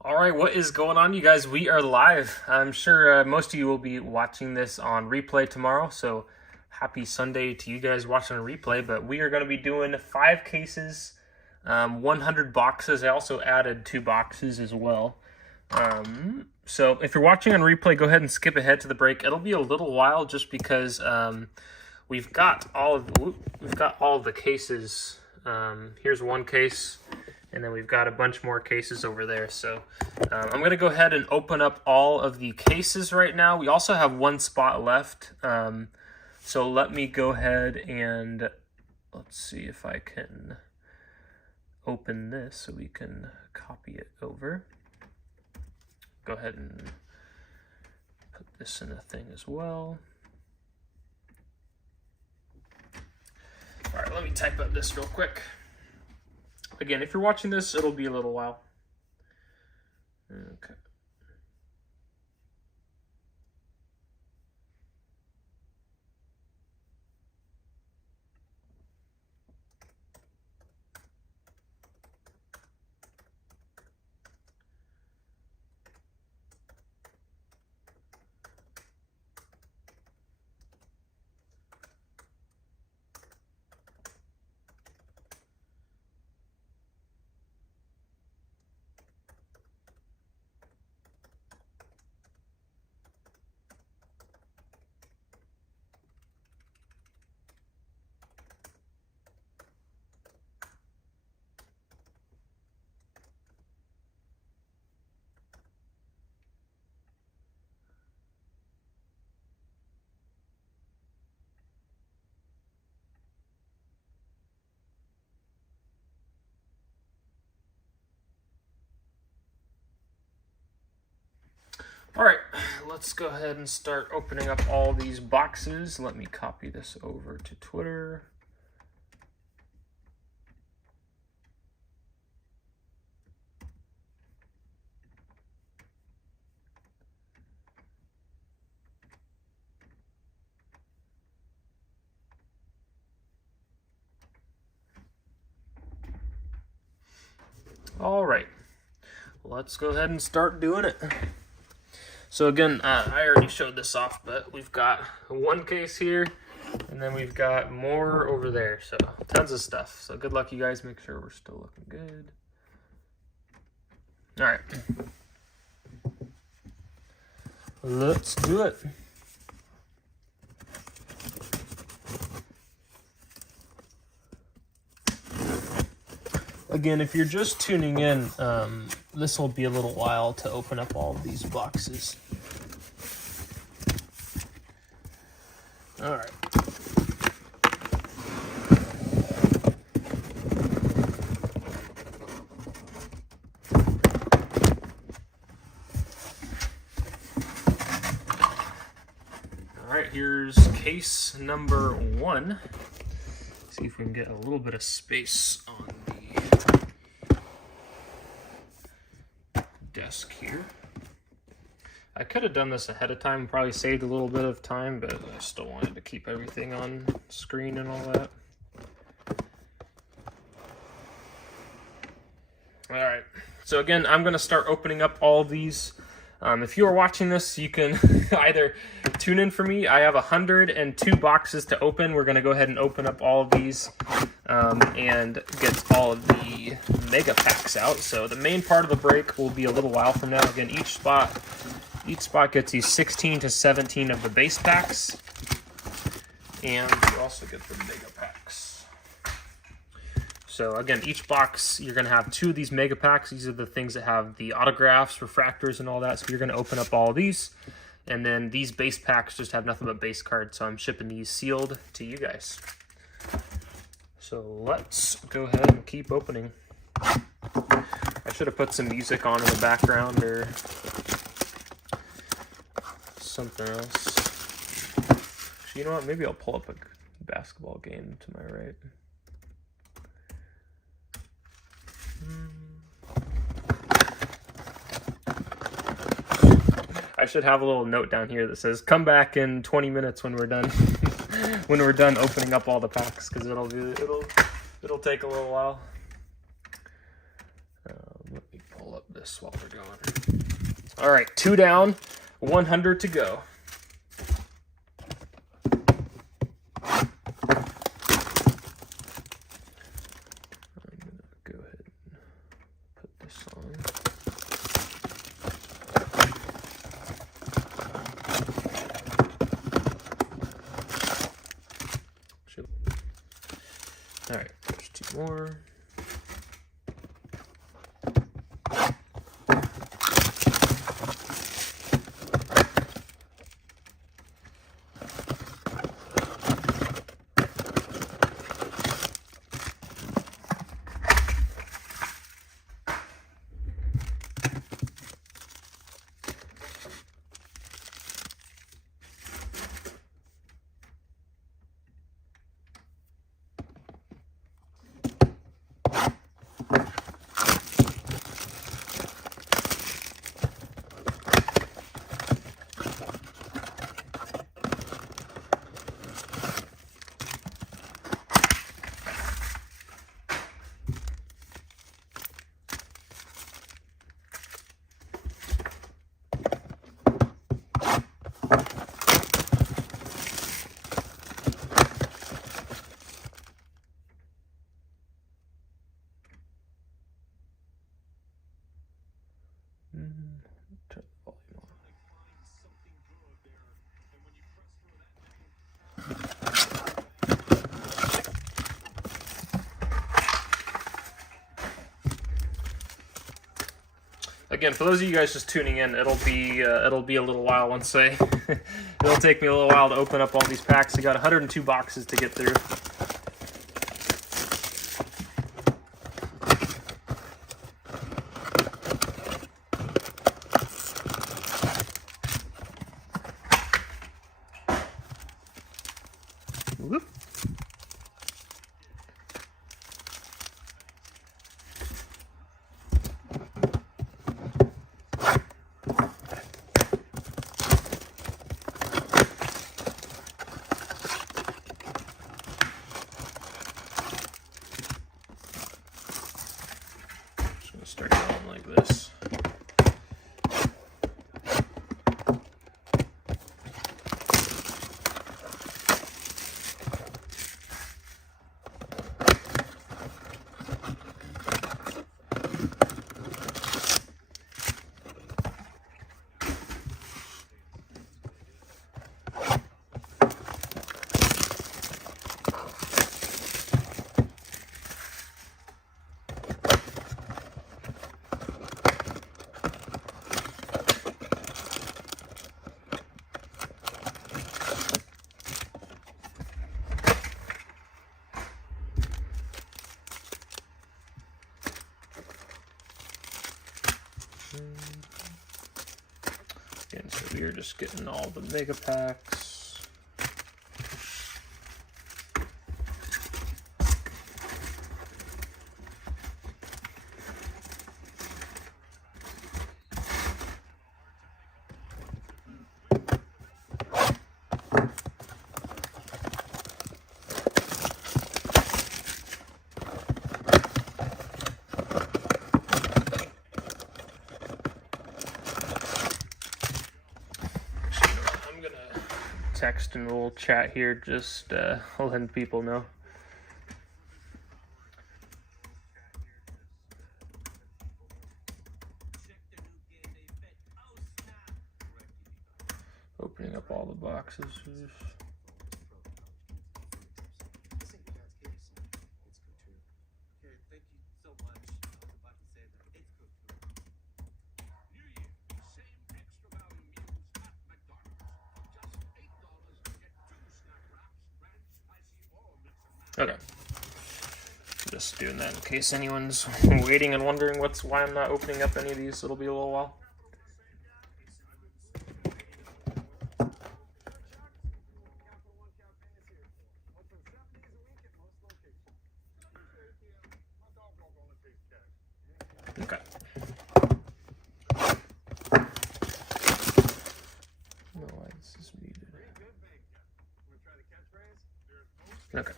All right, what is going on, you guys? We are live. I'm sure most of you will be watching this on replay tomorrow, so happy Sunday to you guys watching a replay. But we are going to be doing 5 cases, 100 boxes. I also added 2 boxes as well. So if you're watching on replay, go ahead and skip ahead to the break. It'll be a little while just because we've got all of the cases. Here's one case. And then we've got a bunch more cases over there. So I'm going to go ahead and open up all of the cases right now. We also have 1 spot left. So let me go ahead and let's see if I can open this so we can copy it over. Go ahead and put this in a thing as well. All right, let me type up this real quick. Again, if you're watching this, it'll be a little while. Okay. All right, let's go ahead and start opening up all these boxes. Let me copy this over to Twitter. All right, let's go ahead and start doing it. So again, I already showed this off, but we've got 1 case here, and then we've got more over there. So tons of stuff. So good luck, you guys. Make sure we're still looking good. All right. Let's do it. Again, if you're just tuning in, this will be a little while to open up all of these boxes. All right. All right, here's case number 1. See if we can get a little bit of space on the desk here. I could have done this ahead of time, probably saved a little bit of time, but I still wanted to keep everything on screen and all that. All right, so again, I'm going to start opening up all these. If you are watching this, you can either tune in for me. I have 102 boxes to open. We're going to go ahead and open up all of these and get all of the mega packs out. So the main part of the break will be a little while from now. Again, each spot gets you 16 to 17 of the base packs, and you also get the mega packs. So again, each box, you're going to have 2 of these mega packs. These are the things that have the autographs, refractors, and all that. So you're going to open up all of these. And then these base packs just have nothing but base cards. So I'm shipping these sealed to you guys. So let's go ahead and keep opening. I should have put some music on in the background or something else. Actually, you know what? Maybe I'll pull up a basketball game to my right. I should have a little note down here that says come back in 20 minutes when we're done when we're done opening up all the packs, because it'll take a little while. Let me pull up this while we're going. All right, 2 down, 100 to go. All right, there's 2 more. Turn the volume on. Again, for those of you guys just tuning in, it'll be a little while once it'll take me a little while to open up all these packs. We got 102 boxes to get through. Whoop. Just gonna start going like this. Again, so we are just getting all the mega packs. Text and we'll chat here, just letting people know. Opening up all the boxes. Okay. Just doing that in case anyone's waiting and wondering why I'm not opening up any of these. It'll be a little while. Okay. No, why this is muted. Okay.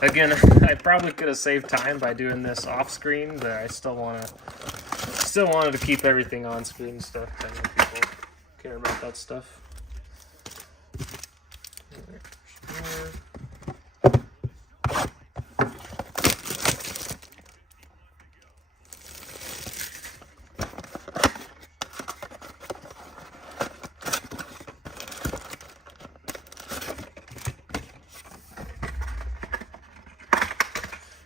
Again, I probably could have saved time by doing this off screen, but I still wanted to keep everything on screen stuff. I know people care about that stuff.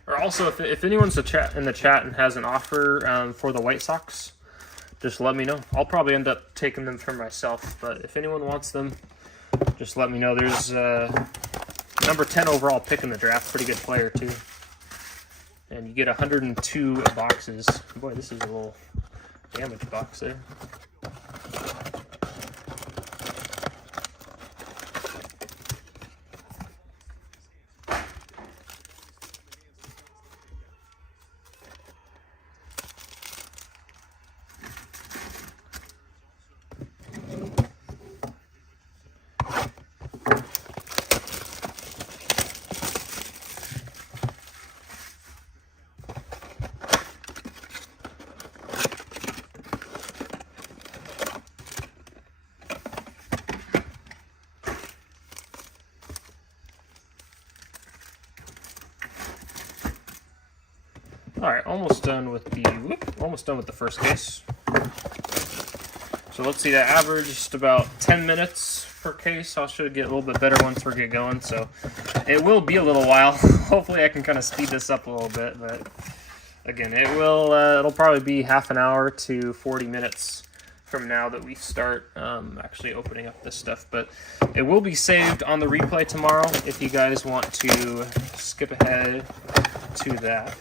Or also, if anyone's in the chat and has an offer for the White Sox, just let me know. I'll probably end up taking them for myself, but if anyone wants them, just let me know. There's number 10 overall pick in the draft, pretty good player too. And you get 102 boxes. Boy, this is a little damaged box there. All right, almost done with the first case. So let's see, that averaged about 10 minutes per case. I should get a little bit better once we get going. So it will be a little while. Hopefully I can kind of speed this up a little bit, but again, it'll probably be half an hour to 40 minutes from now that we start actually opening up this stuff. But it will be saved on the replay tomorrow if you guys want to skip ahead to that.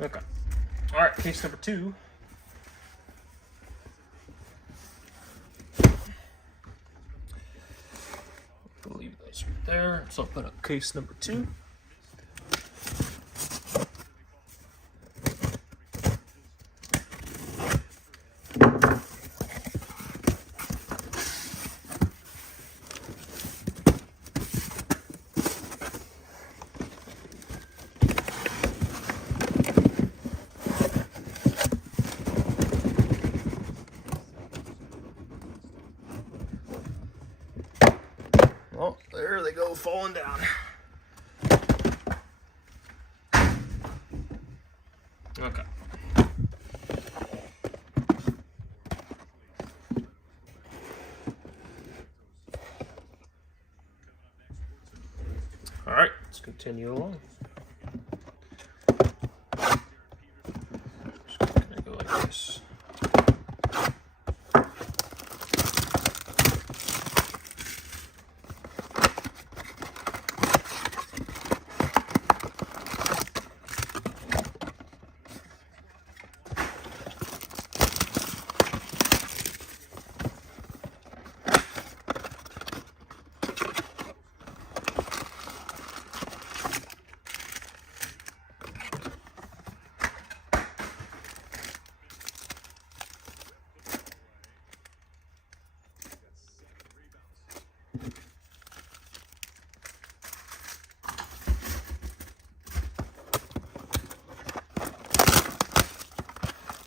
Okay. All right, case number 2. I'll leave those right there. So I'll put up case number 2. Oh, there they go, falling down. Okay. All right, let's continue along. Just gonna go like this.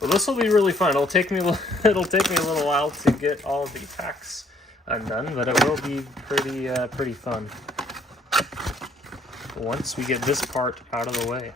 Well, this will be really fun. It'll take me a little while to get all of the packs undone, but it will be pretty fun once we get this part out of the way.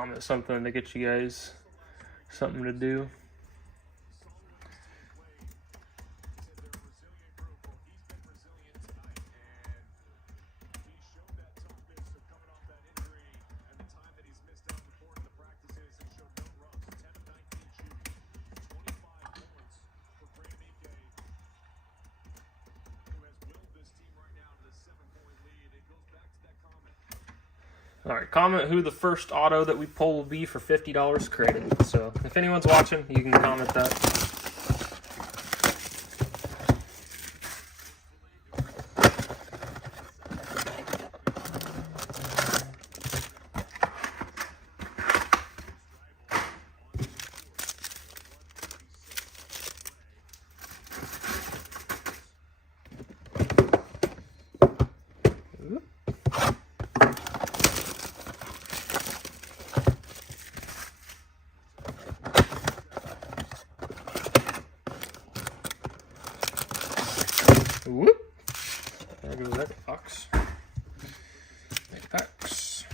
comment something to get you guys something to do. All right, comment who the first auto that we pull will be for $50 credit. So if anyone's watching, you can comment that. Whoop! There goes that box. Mega packs.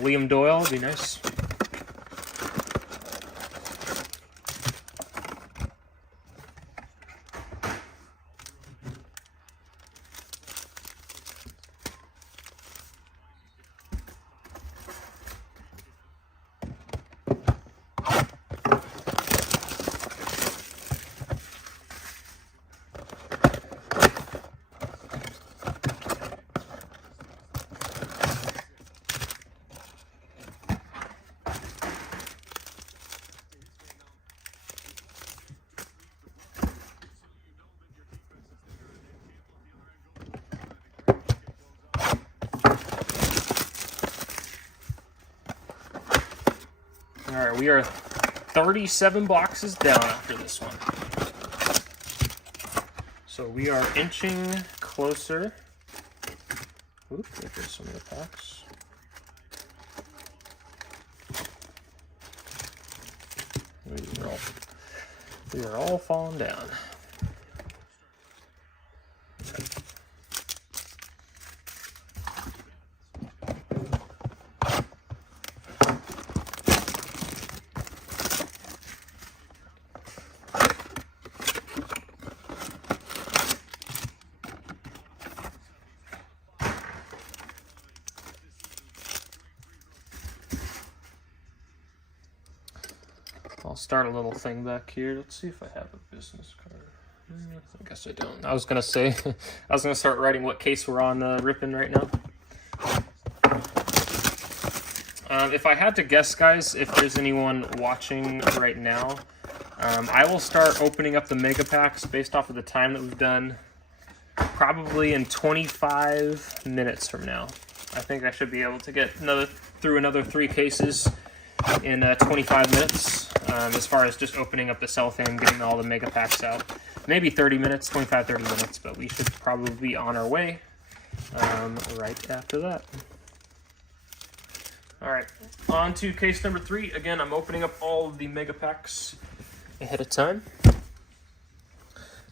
Liam Doyle would be nice. All right, we are 37 boxes down after this one. So we are inching closer. Oop, there goes some of the packs. We are all falling down. I'll start a little thing back here. Let's see if I have a business card. I guess I don't. I was gonna say, I was gonna start writing what case we're on ripping right now. If I had to guess, guys, if there's anyone watching right now, I will start opening up the mega packs based off of the time that we've done, probably in 25 minutes from now. I think I should be able to get through another 3 cases in 25 minutes. As far as just opening up the cellophane, getting all the mega packs out. Maybe 30 minutes, 25, 30 minutes, but we should probably be on our way right after that. All right, on to case number 3. Again, I'm opening up all of the mega packs ahead of time.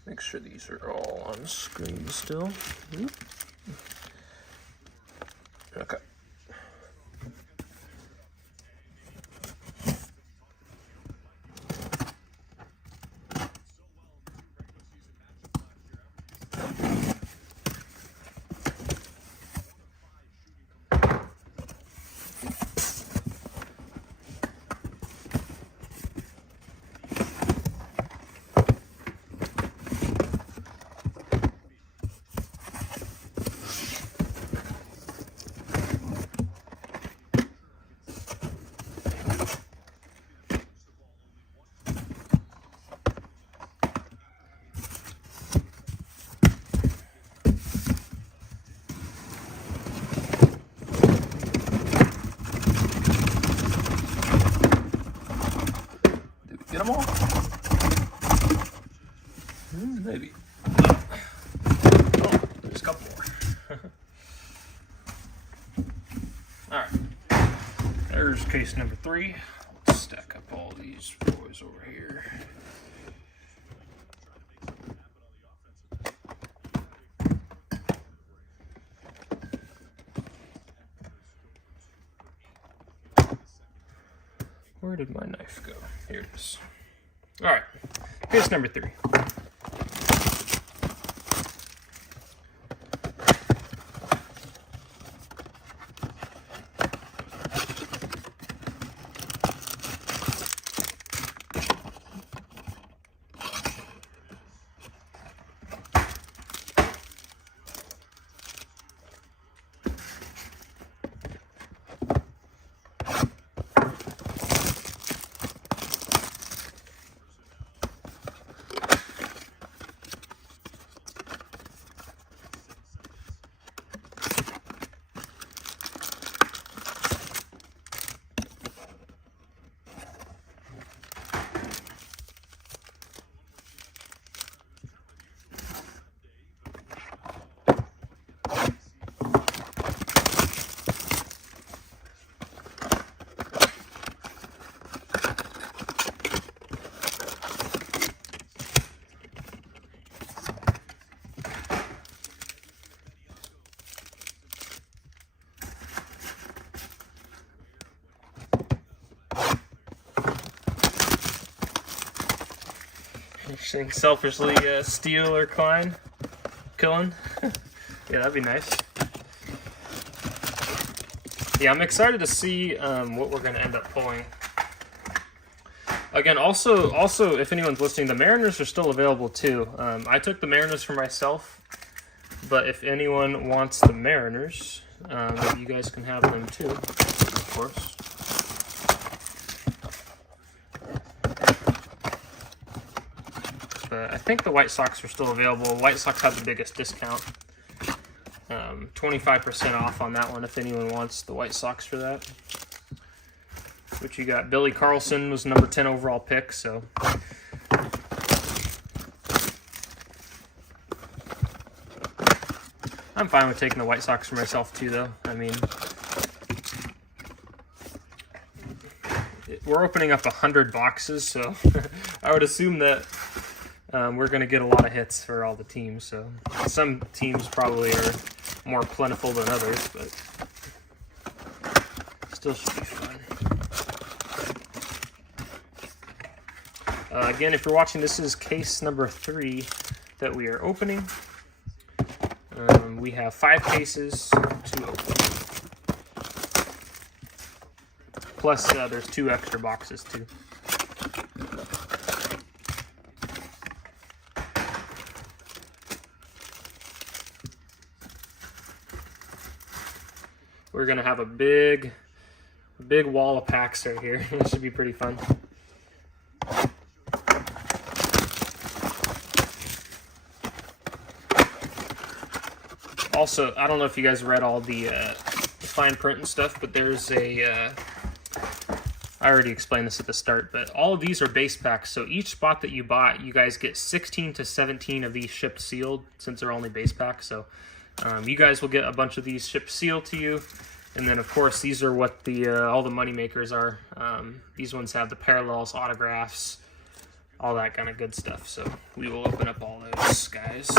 Make sure these are all on screen still. Okay. them all? Maybe. Oh, there's a couple more. Alright. There's case number 3. Let's stack up all these boys over here. Where did my knife go? Here it is. Alright, case number 3. Interesting. Selfishly steal or killing. Yeah, that'd be nice. Yeah, I'm excited to see what we're going to end up pulling. Again, also, if anyone's listening, the Mariners are still available too. I took the Mariners for myself, but if anyone wants the Mariners, you guys can have them too, of course. But I think the White Sox are still available. White Sox have the biggest discount. 25% off on that one if anyone wants the White Sox for that. Which you got Billy Carlson was number 10 overall pick, so I'm fine with taking the White Sox for myself too, though. I mean, we're opening up 100 boxes, so I would assume that we're going to get a lot of hits for all the teams. So some teams probably are more plentiful than others, but still should be fun. Again, if you're watching, this is case number 3 that we are opening. We have 5 cases to open. Plus, there's 2 extra boxes too. We're gonna have a big wall of packs right here. It should be pretty fun. Also, I don't know if you guys read all the fine print and stuff, but there's a I already explained this at the start, but all of these are base packs. So each spot that you bought, you guys get 16 to 17 of these shipped sealed, since they're only base packs. So you guys will get a bunch of these shipped sealed to you. And then, of course, these are what the all the money makers are. These ones have the parallels, autographs, all that kind of good stuff. So we will open up all those guys.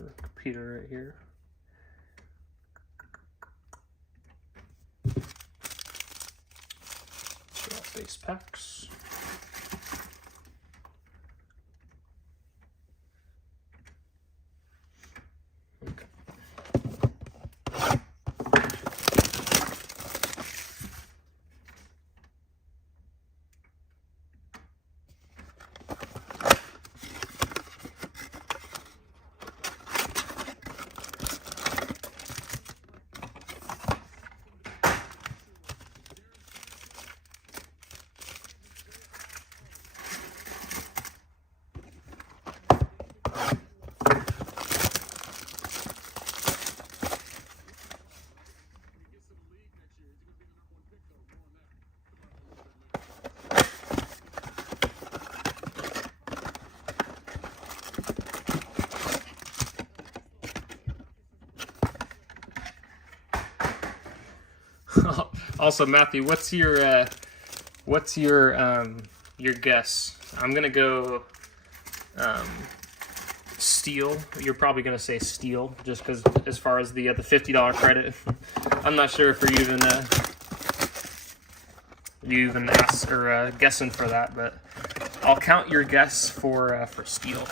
our computer right here. Base packs. Okay. Also, Matthew, what's your guess? I'm gonna go steel. You're probably gonna say steel, just because as far as the $50 credit. I'm not sure if you even asked or guessing for that, but I'll count your guess for steel.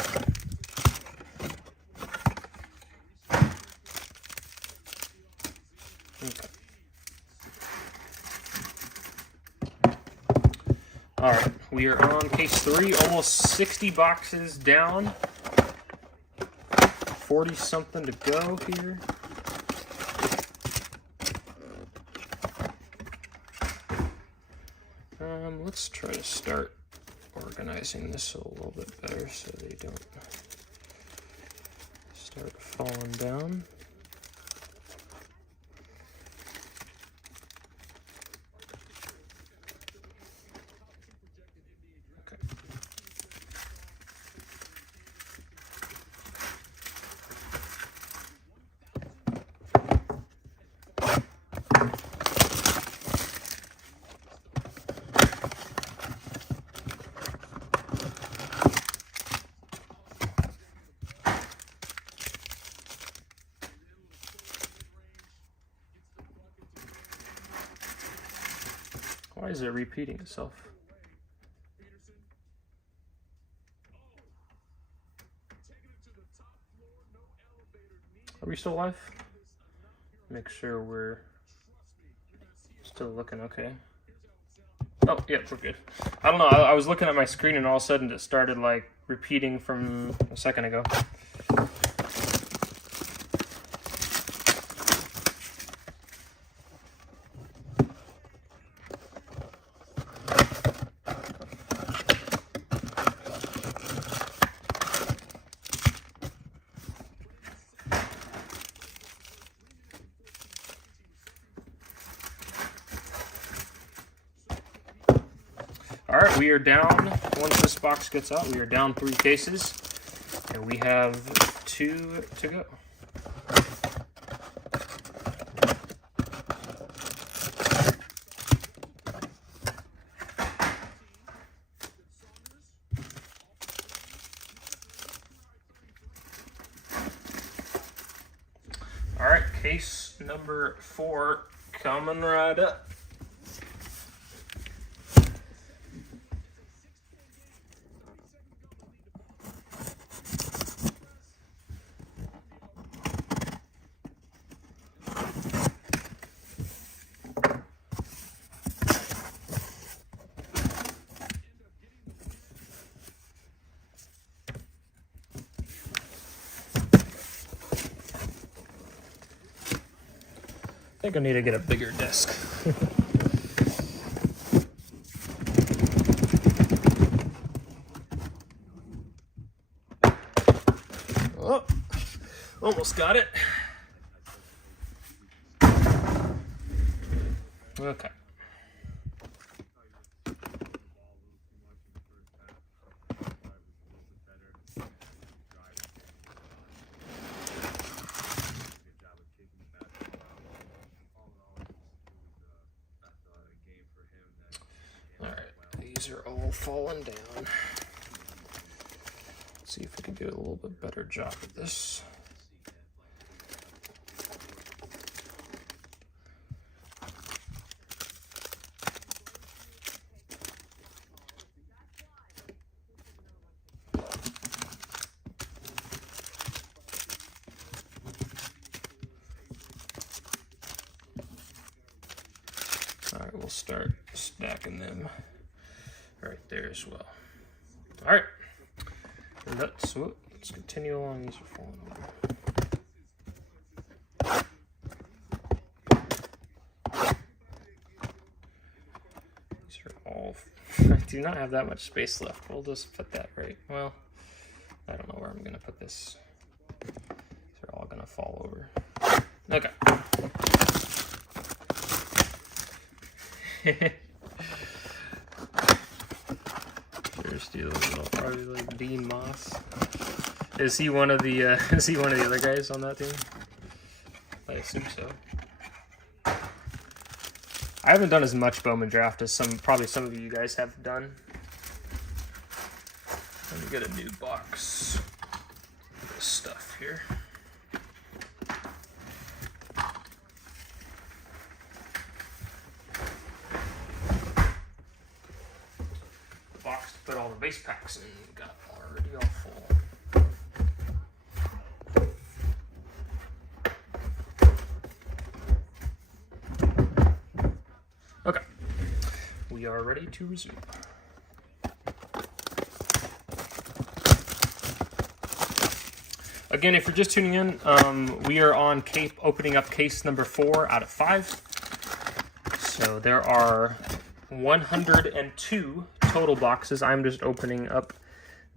Okay. All right, we are on case 3, almost 60 boxes down. 40 something to go here. Let's try to start organizing this a little bit better so they don't start falling down. Why is it repeating itself? Are we still live? Make sure we're still looking okay. Oh, yeah, we're good. I don't know, I was looking at my screen and all of a sudden it started like repeating from a second ago. All right, we are down, once this box gets out, we are down 3 cases, and we have 2 to go. All right, case number 4 coming right up. I think I need to get a bigger disc. Oh, almost got it. Okay. These are all falling down. Let's see if we can do a little bit better job of this. we'll start stacking them right there as well. All right, let's continue on. These are falling over. These are all, I do not have that much space left. We'll just put that right, well, I don't know where I'm gonna put this. They're all gonna fall over. Okay. There's the little, probably like Dean Moss. Is he one of the is he one of the other guys on that team? I assume so. I haven't done as much Bowman draft as probably some of you guys have done. Let me get a new box of this stuff here. Box to put all the base packs in. Got already all full. Okay, we are ready to resume. Again, if you're just tuning in, we are on opening up case number 4 out of 5. So there are 102 total boxes. I'm just opening up,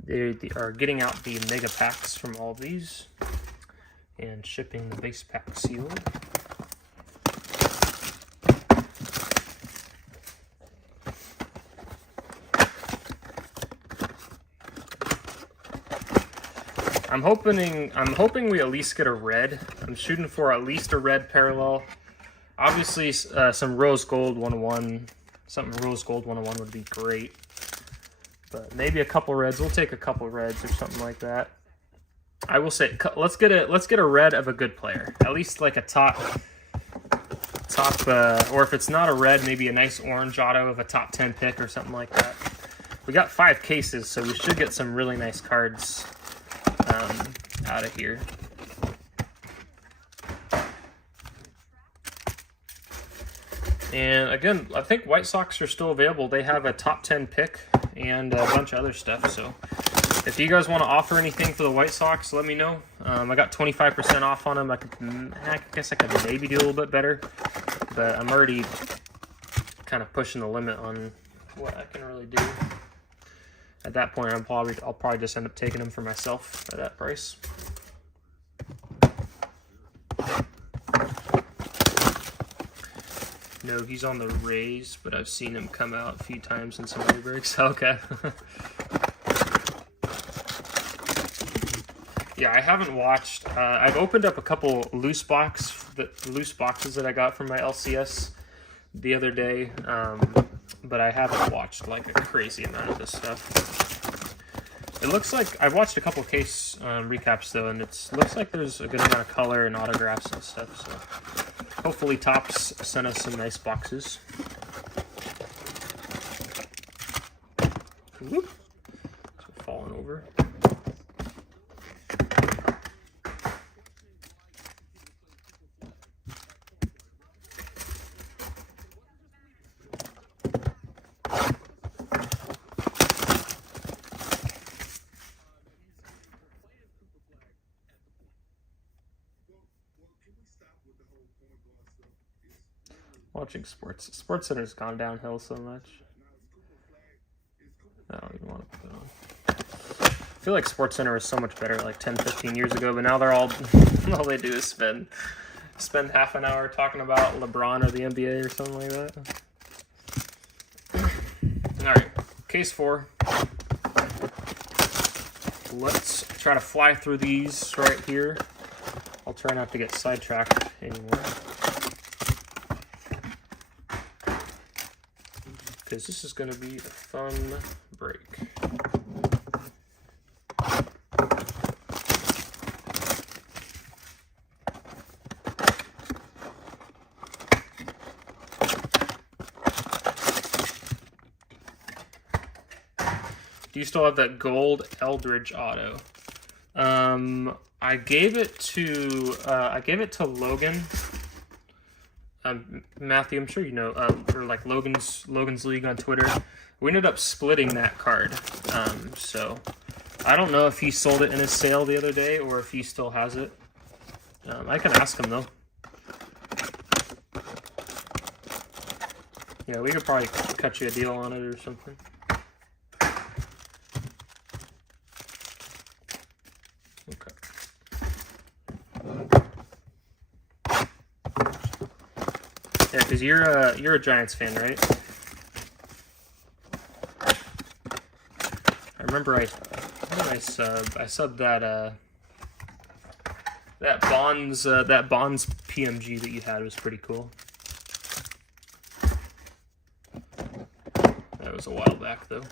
they are getting out the mega packs from all of these and shipping the base pack sealed. I'm hoping we at least get a red. I'm shooting for at least a red parallel. Obviously, some rose gold 101, something rose gold 101 would be great. But maybe a couple reds. We'll take a couple reds or something like that. I will say, let's get a red of a good player. At least like a top, or if it's not a red, maybe a nice orange auto of a top 10 pick or something like that. We got 5 cases, so we should get some really nice cards out of here. And again, I think White Sox are still available. They have a top 10 pick and a bunch of other stuff. So if you guys want to offer anything for the White Sox, let me know. I got 25% off on them. I guess I could maybe do a little bit better, but I'm already kind of pushing the limit on what I can really do. At that point, I'll probably just end up taking them for myself at that price. No, he's on the Rays, but I've seen him come out a few times in some early breaks. Okay. Yeah, I haven't watched. I've opened up a couple loose boxes that I got from my LCS the other day. But I haven't watched like a crazy amount of this stuff. It looks like I've watched a couple case recaps though, and it looks like there's a good amount of color and autographs and stuff. So hopefully Topps sent us some nice boxes. Whoop. So falling over. Watching Sports Center's gone downhill so much. I don't even want to put it on. I feel like Sports Center was so much better like 10, 15 years ago, but now they're all they do is spend half an hour talking about LeBron or the NBA or something like that. Alright, case 4. Let's try to fly through these right here. I'll try not to get sidetracked anymore. Because this is going to be a fun break. Do you still have that gold Eldridge auto? I gave it to Logan. Matthew, I'm sure you know, for like Logan's League on Twitter, we ended up splitting that card. So I don't know if he sold it in his sale the other day or if he still has it. I can ask him though. Yeah, we could probably cut you a deal on it or something. Okay. Yeah, because you're a Giants fan, right? I remember I subbed that Bonds PMG that you had was pretty cool. That was a while back though.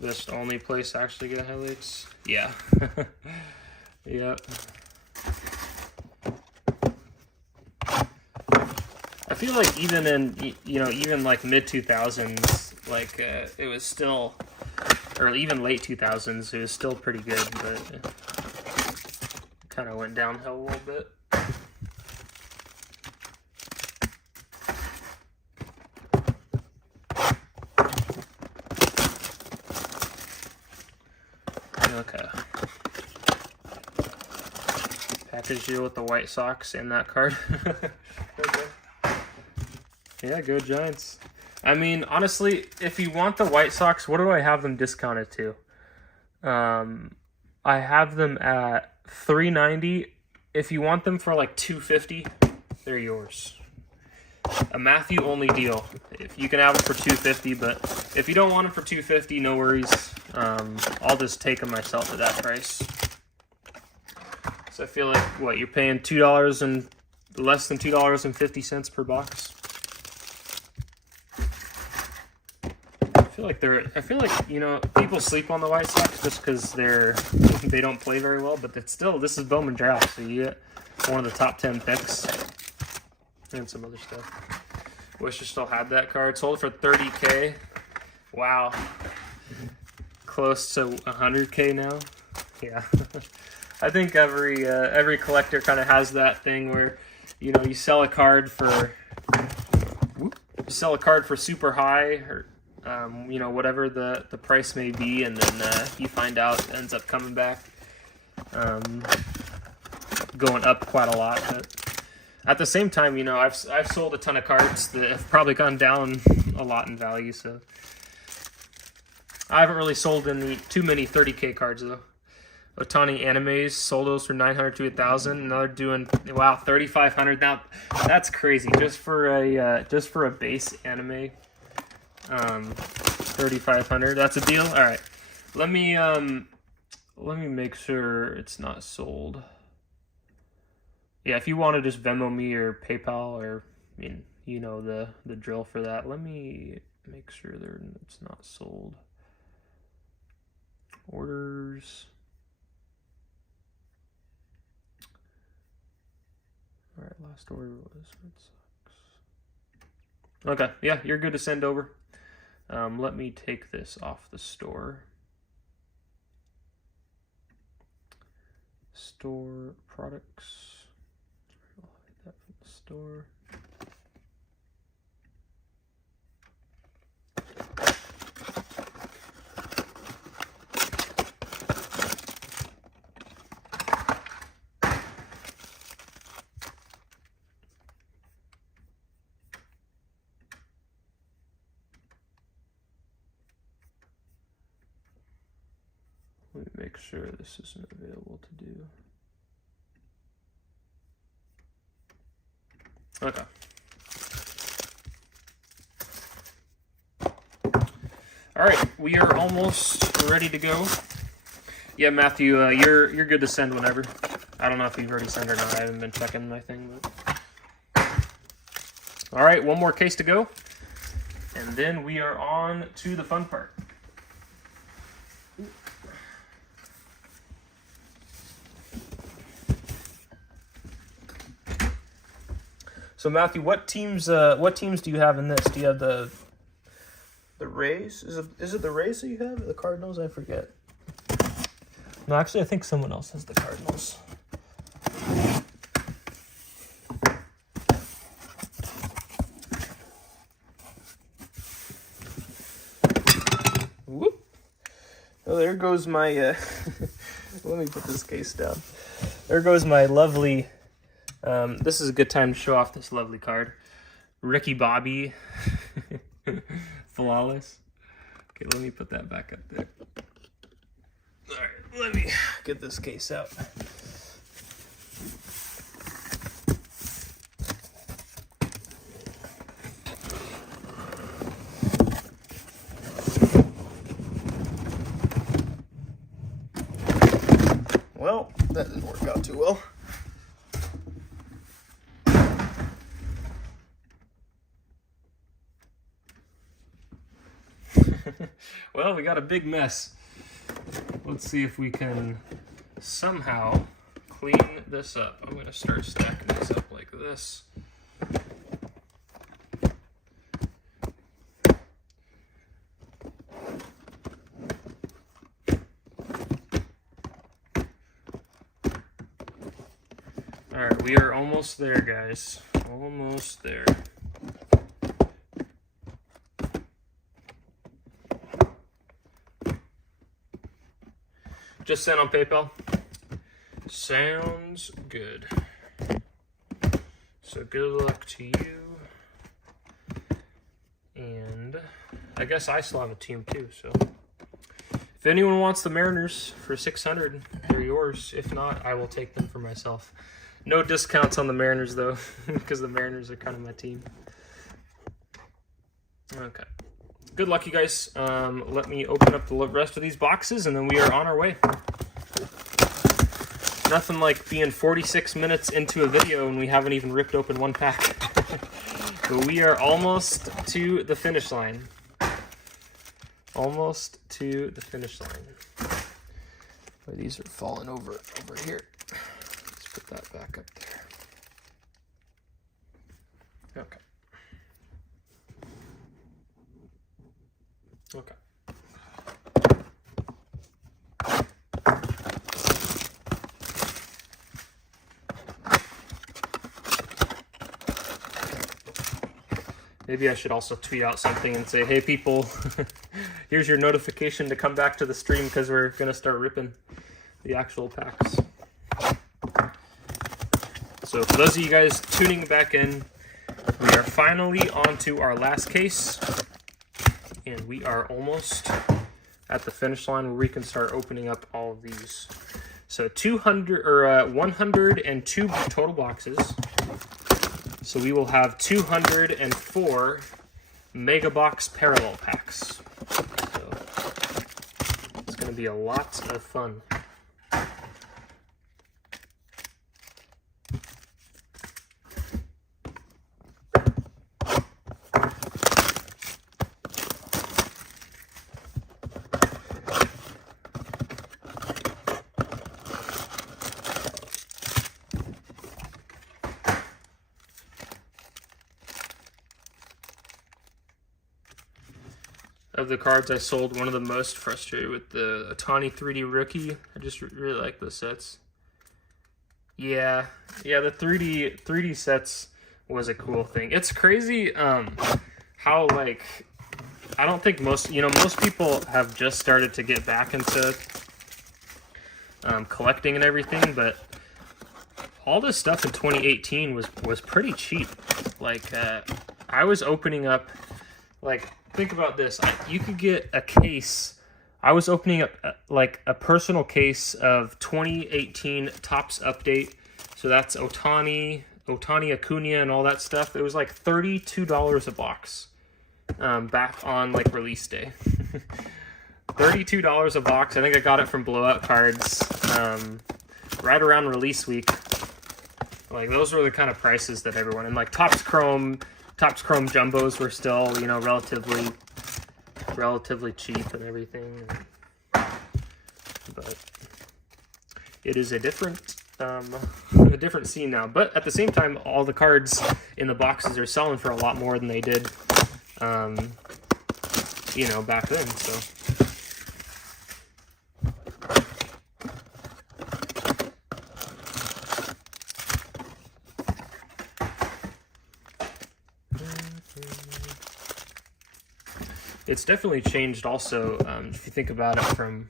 This only place I actually get highlights? Yeah. Yep. I feel like even in, even like mid 2000s, like it was still, or even late 2000s, it was still pretty good, but it kind of went downhill a little bit. Okay. Package deal with the White Sox and that card. Okay. Yeah, go Giants. I mean, honestly, if you want the White Sox, what do I have them discounted to? I have them at $390. If you want them for like $250, they're yours. A Matthew only deal. If you can have them for $250, but if you don't want them for $250, no worries. I'll just take them myself at that price. So I feel like what you're paying $2 and less than $2.50 per box. I feel like people sleep on the White Sox just because they don't play very well, but it's still, this is Bowman draft, so you get one of the top 10 picks and some other stuff. Wish I still had that card. Sold for $30K. Wow. Close to $100K now. Yeah. I think every collector kind of has that thing where you sell a card for super high, or whatever the price may be, and then you find out it ends up coming back going up quite a lot. But at the same time, I've sold a ton of cards that have probably gone down a lot in value, so I haven't really sold too many 30K cards though. Otani animes, sold those for $900 to $1,000. Now they're doing, wow, $3,500. Now that's crazy. Just for a base anime, $3,500. That's a deal. All right, let me make sure it's not sold. Yeah, if you want to just Venmo me or PayPal, or the drill for that. Let me make sure it's not sold. Orders. All right, last order was Red Sox. Okay, yeah, you're good to send over. Let me take this off the store. Store products. I'll hide that from the store. Let me make sure this isn't available to do. Okay. All right, we are almost ready to go. Yeah, Matthew, you're good to send whenever. I don't know if you've already sent or not. I haven't been checking my thing. But... All right, one more case to go, and then we are on to the fun part. So Matthew, what teams do you have in this? Do you have the Rays? Is it the Rays that you have? The Cardinals? I forget. No, actually, I think someone else has the Cardinals. Whoop. Oh, there goes my, let me put this case down. There goes my lovely, this is a good time to show off this lovely card. Ricky Bobby, Flawless. Okay, let me put that back up there. All right, let me get this case out. Well, that didn't work out too well. Well, we got a big mess. Let's see if we can somehow clean this up. I'm going to start stacking this up like this. All right, we are almost there, guys. Almost there. Just sent on PayPal. Sounds good. So good luck to you. And I guess I still have a team too, so if anyone wants the Mariners for 600, they're yours. If not, I will take them for myself. No discounts on the Mariners though, because the Mariners are kind of my team. Okay. Good luck, you guys. Let me open up the rest of these boxes, and then we are on our way. Nothing like being 46 minutes into a video and we haven't even ripped open one pack. But we are almost to the finish line. Almost to the finish line. Oh, these are falling over here. Let's put that back up there. Okay. Okay. Maybe I should also tweet out something and say, hey people, here's your notification to come back to the stream because we're going to start ripping the actual packs. So for those of you guys tuning back in, we are finally on to our last case. And we are almost at the finish line where we can start opening up all of these. So 102 total boxes. So we will have 204 Mega Box parallel packs. So it's going to be a lot of fun. Of the cards I sold, one of the most frustrated with the Ohtani 3D rookie. I just really like those sets. Yeah, the 3D sets was a cool thing. It's crazy how, like, I don't think most people have just started to get back into collecting and everything, but all this stuff in 2018 was pretty cheap. Like, I was opening up, like, think about this. You could get a case. I was opening up like a personal case of 2018 Topps Update. So that's Ohtani, Acuna, and all that stuff. It was like $32 a box back on like release day. $32 a box. I think I got it from Blowout Cards right around release week. Like those were the kind of prices that everyone, and like Topps Chrome jumbos were still, relatively cheap and everything. But it is a different different scene now. But at the same time, all the cards in the boxes are selling for a lot more than they did, you know, back then. So. It's definitely changed also, if you think about it from,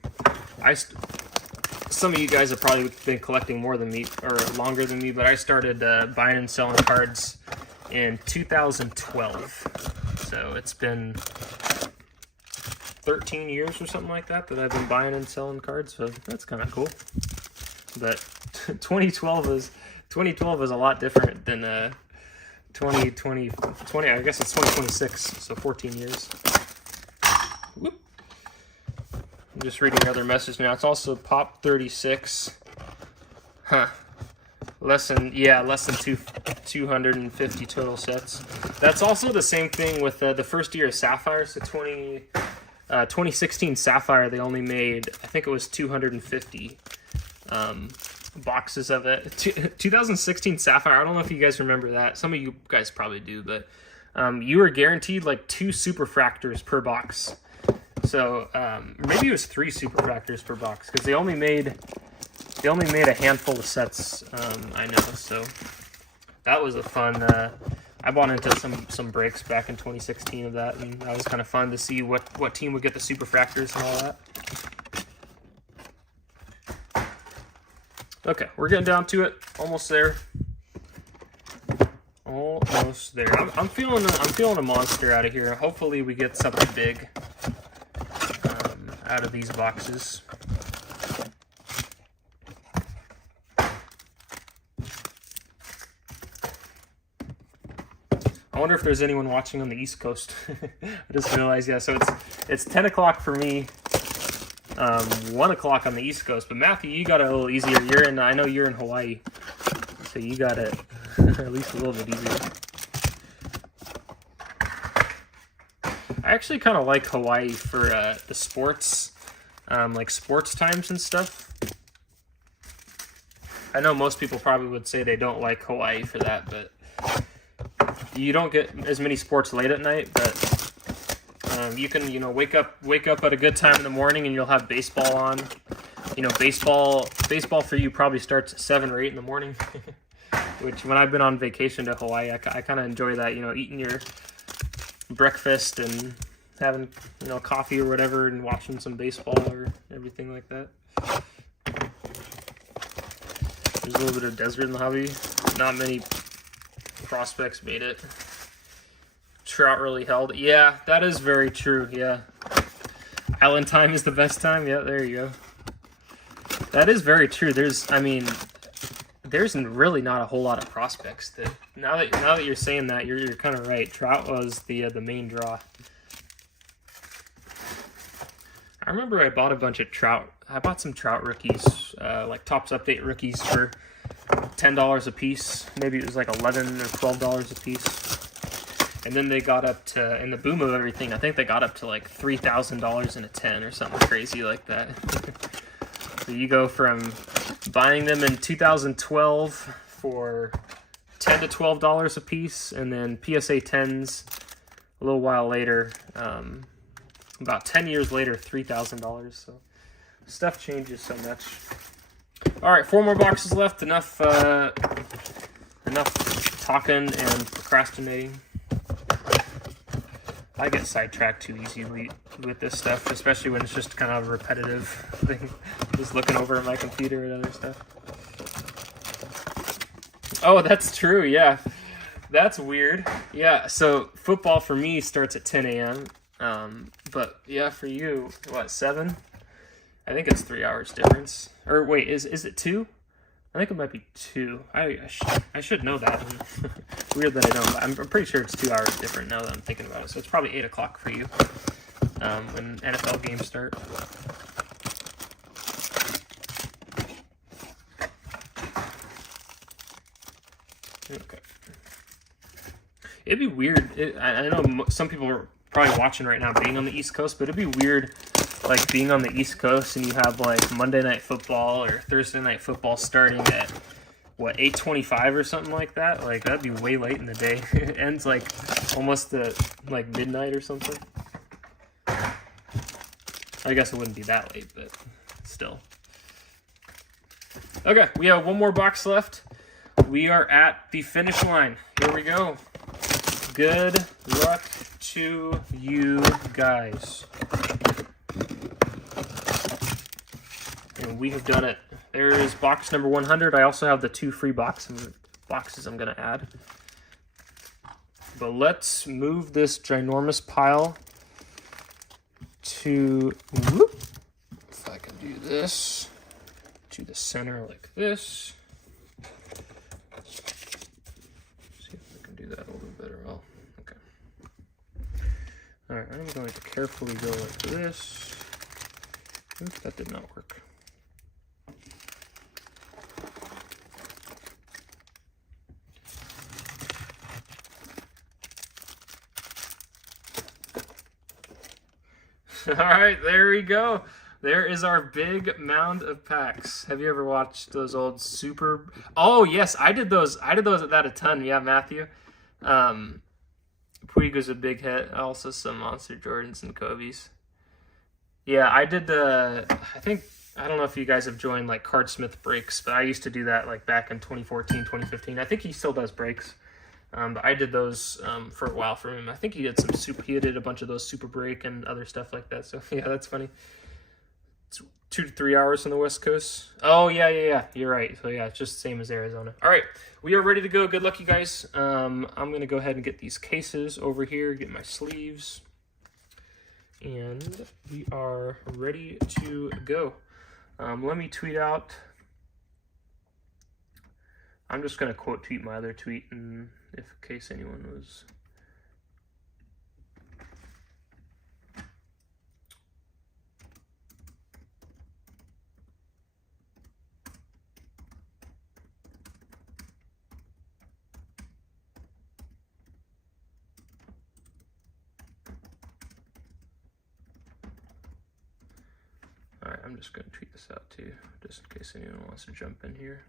some of you guys have probably been collecting more than me, or longer than me, but I started buying and selling cards in 2012. So it's been 13 years or something like that I've been buying and selling cards, so that's kind of cool. But 2012 is a lot different than 2020, I guess it's 2026, so 14 years. Whoop. I'm just reading another message now. It's also Pop 36. Huh. Less than 250 total sets. That's also the same thing with the first year of Sapphire. So 2016 Sapphire, they only made, I think it was 250 boxes of it. 2016 Sapphire, I don't know if you guys remember that. Some of you guys probably do, but you were guaranteed like 2 superfractors per box. So maybe it was 3 superfractors per box, because they only made a handful of sets. I know, so that was a fun. I bought into some breaks back in 2016 of that, and that was kind of fun to see what team would get the superfractors and all that. Okay, we're getting down to it. Almost there. Almost there. I'm feeling a monster out of here. Hopefully we get something big out of these boxes. I wonder if there's anyone watching on the East Coast. I just realized, yeah, so it's 10 o'clock for me, 1 o'clock on the East Coast. But Matthew, you got it a little easier. I know you're in Hawaii, so you got it at least a little bit easier. I actually kind of like Hawaii for the sports, like sports times and stuff. I know most people probably would say they don't like Hawaii for that, but you don't get as many sports late at night. But you can, you know, wake up at a good time in the morning, and you'll have baseball on. You know, baseball for you probably starts at 7 or 8 in the morning. Which, when I've been on vacation to Hawaii, I kind of enjoy that. You know, eating your breakfast and having, you know, coffee or whatever, and watching some baseball or everything like that. There's a little bit of desert in the hobby. Not many prospects made it. Trout really held. Yeah, that is very true. Yeah, island time is the best time. Yeah, there you go. That is very true. There's really not a whole lot of prospects. That now that you're saying that, you're kind of right. Trout was the main draw. I remember I bought a bunch of trout. I bought some trout rookies, like Topps Update rookies, for $10 a piece. Maybe it was like $11 or $12 a piece. And then they got up to, in the boom of everything, I think they got up to like $3,000 in a 10 or something crazy like that. So you go from buying them in 2012 for $10 to $12 a piece, and then PSA 10s a little while later, about 10 years later, $3,000. So stuff changes so much. All right, 4 more boxes left. Enough talking and procrastinating. I get sidetracked too easily with this stuff, especially when it's just kind of a repetitive thing. Just looking over at my computer and other stuff. Oh, that's true. Yeah, that's weird. Yeah, so football for me starts at 10 a.m. But yeah, for you, what, 7? I think it's 3 hours difference. Or wait, is it 2? I think it might be 2. I should know that. Weird that I don't. I'm pretty sure it's 2 hours different now that I'm thinking about it. So it's probably 8 o'clock for you when NFL games start. Okay. It'd be weird. I know some people are probably watching right now being on the East Coast, but it'd be weird, like, being on the East Coast and you have like Monday Night Football or Thursday Night Football starting at what, 8:25 or something like that. Like, that'd be way late in the day. It ends like almost at like midnight or something. I guess it wouldn't be that late, but still. Okay, we have one more box left. We are at the finish line. Here we go. Good luck to you guys. And we have done it. There is box number 100. I also have the 2 free boxes I'm going to add. But let's move this ginormous pile to, whoop, if I can do this, to the center like this. See if I can do that a little better. Oh, okay. All right, I'm going to carefully go like this. Oops, that did not work. All right, there we go. There is our big mound of packs. Have you ever watched those old super? Oh yes, I did those. I did those at that a ton. Yeah, Matthew. Puig's a big hit. Also some Monster Jordans and Kobe's. Yeah, I did the. I don't know if you guys have joined like Cardsmith breaks, but I used to do that like back in 2014, 2015. I think he still does breaks. But I did those for a while for him. I think he did some super. He did a bunch of those super break and other stuff like that. So yeah, that's funny. It's 2 to 3 hours on the West Coast. Oh yeah. You're right. So yeah, it's just the same as Arizona. All right, we are ready to go. Good luck, you guys. I'm gonna go ahead and get these cases over here. Get my sleeves, and we are ready to go. Let me tweet out. I'm just gonna quote tweet my other tweet, and in case anyone was. All right, I'm just gonna tweet this out too, just in case anyone wants to jump in here.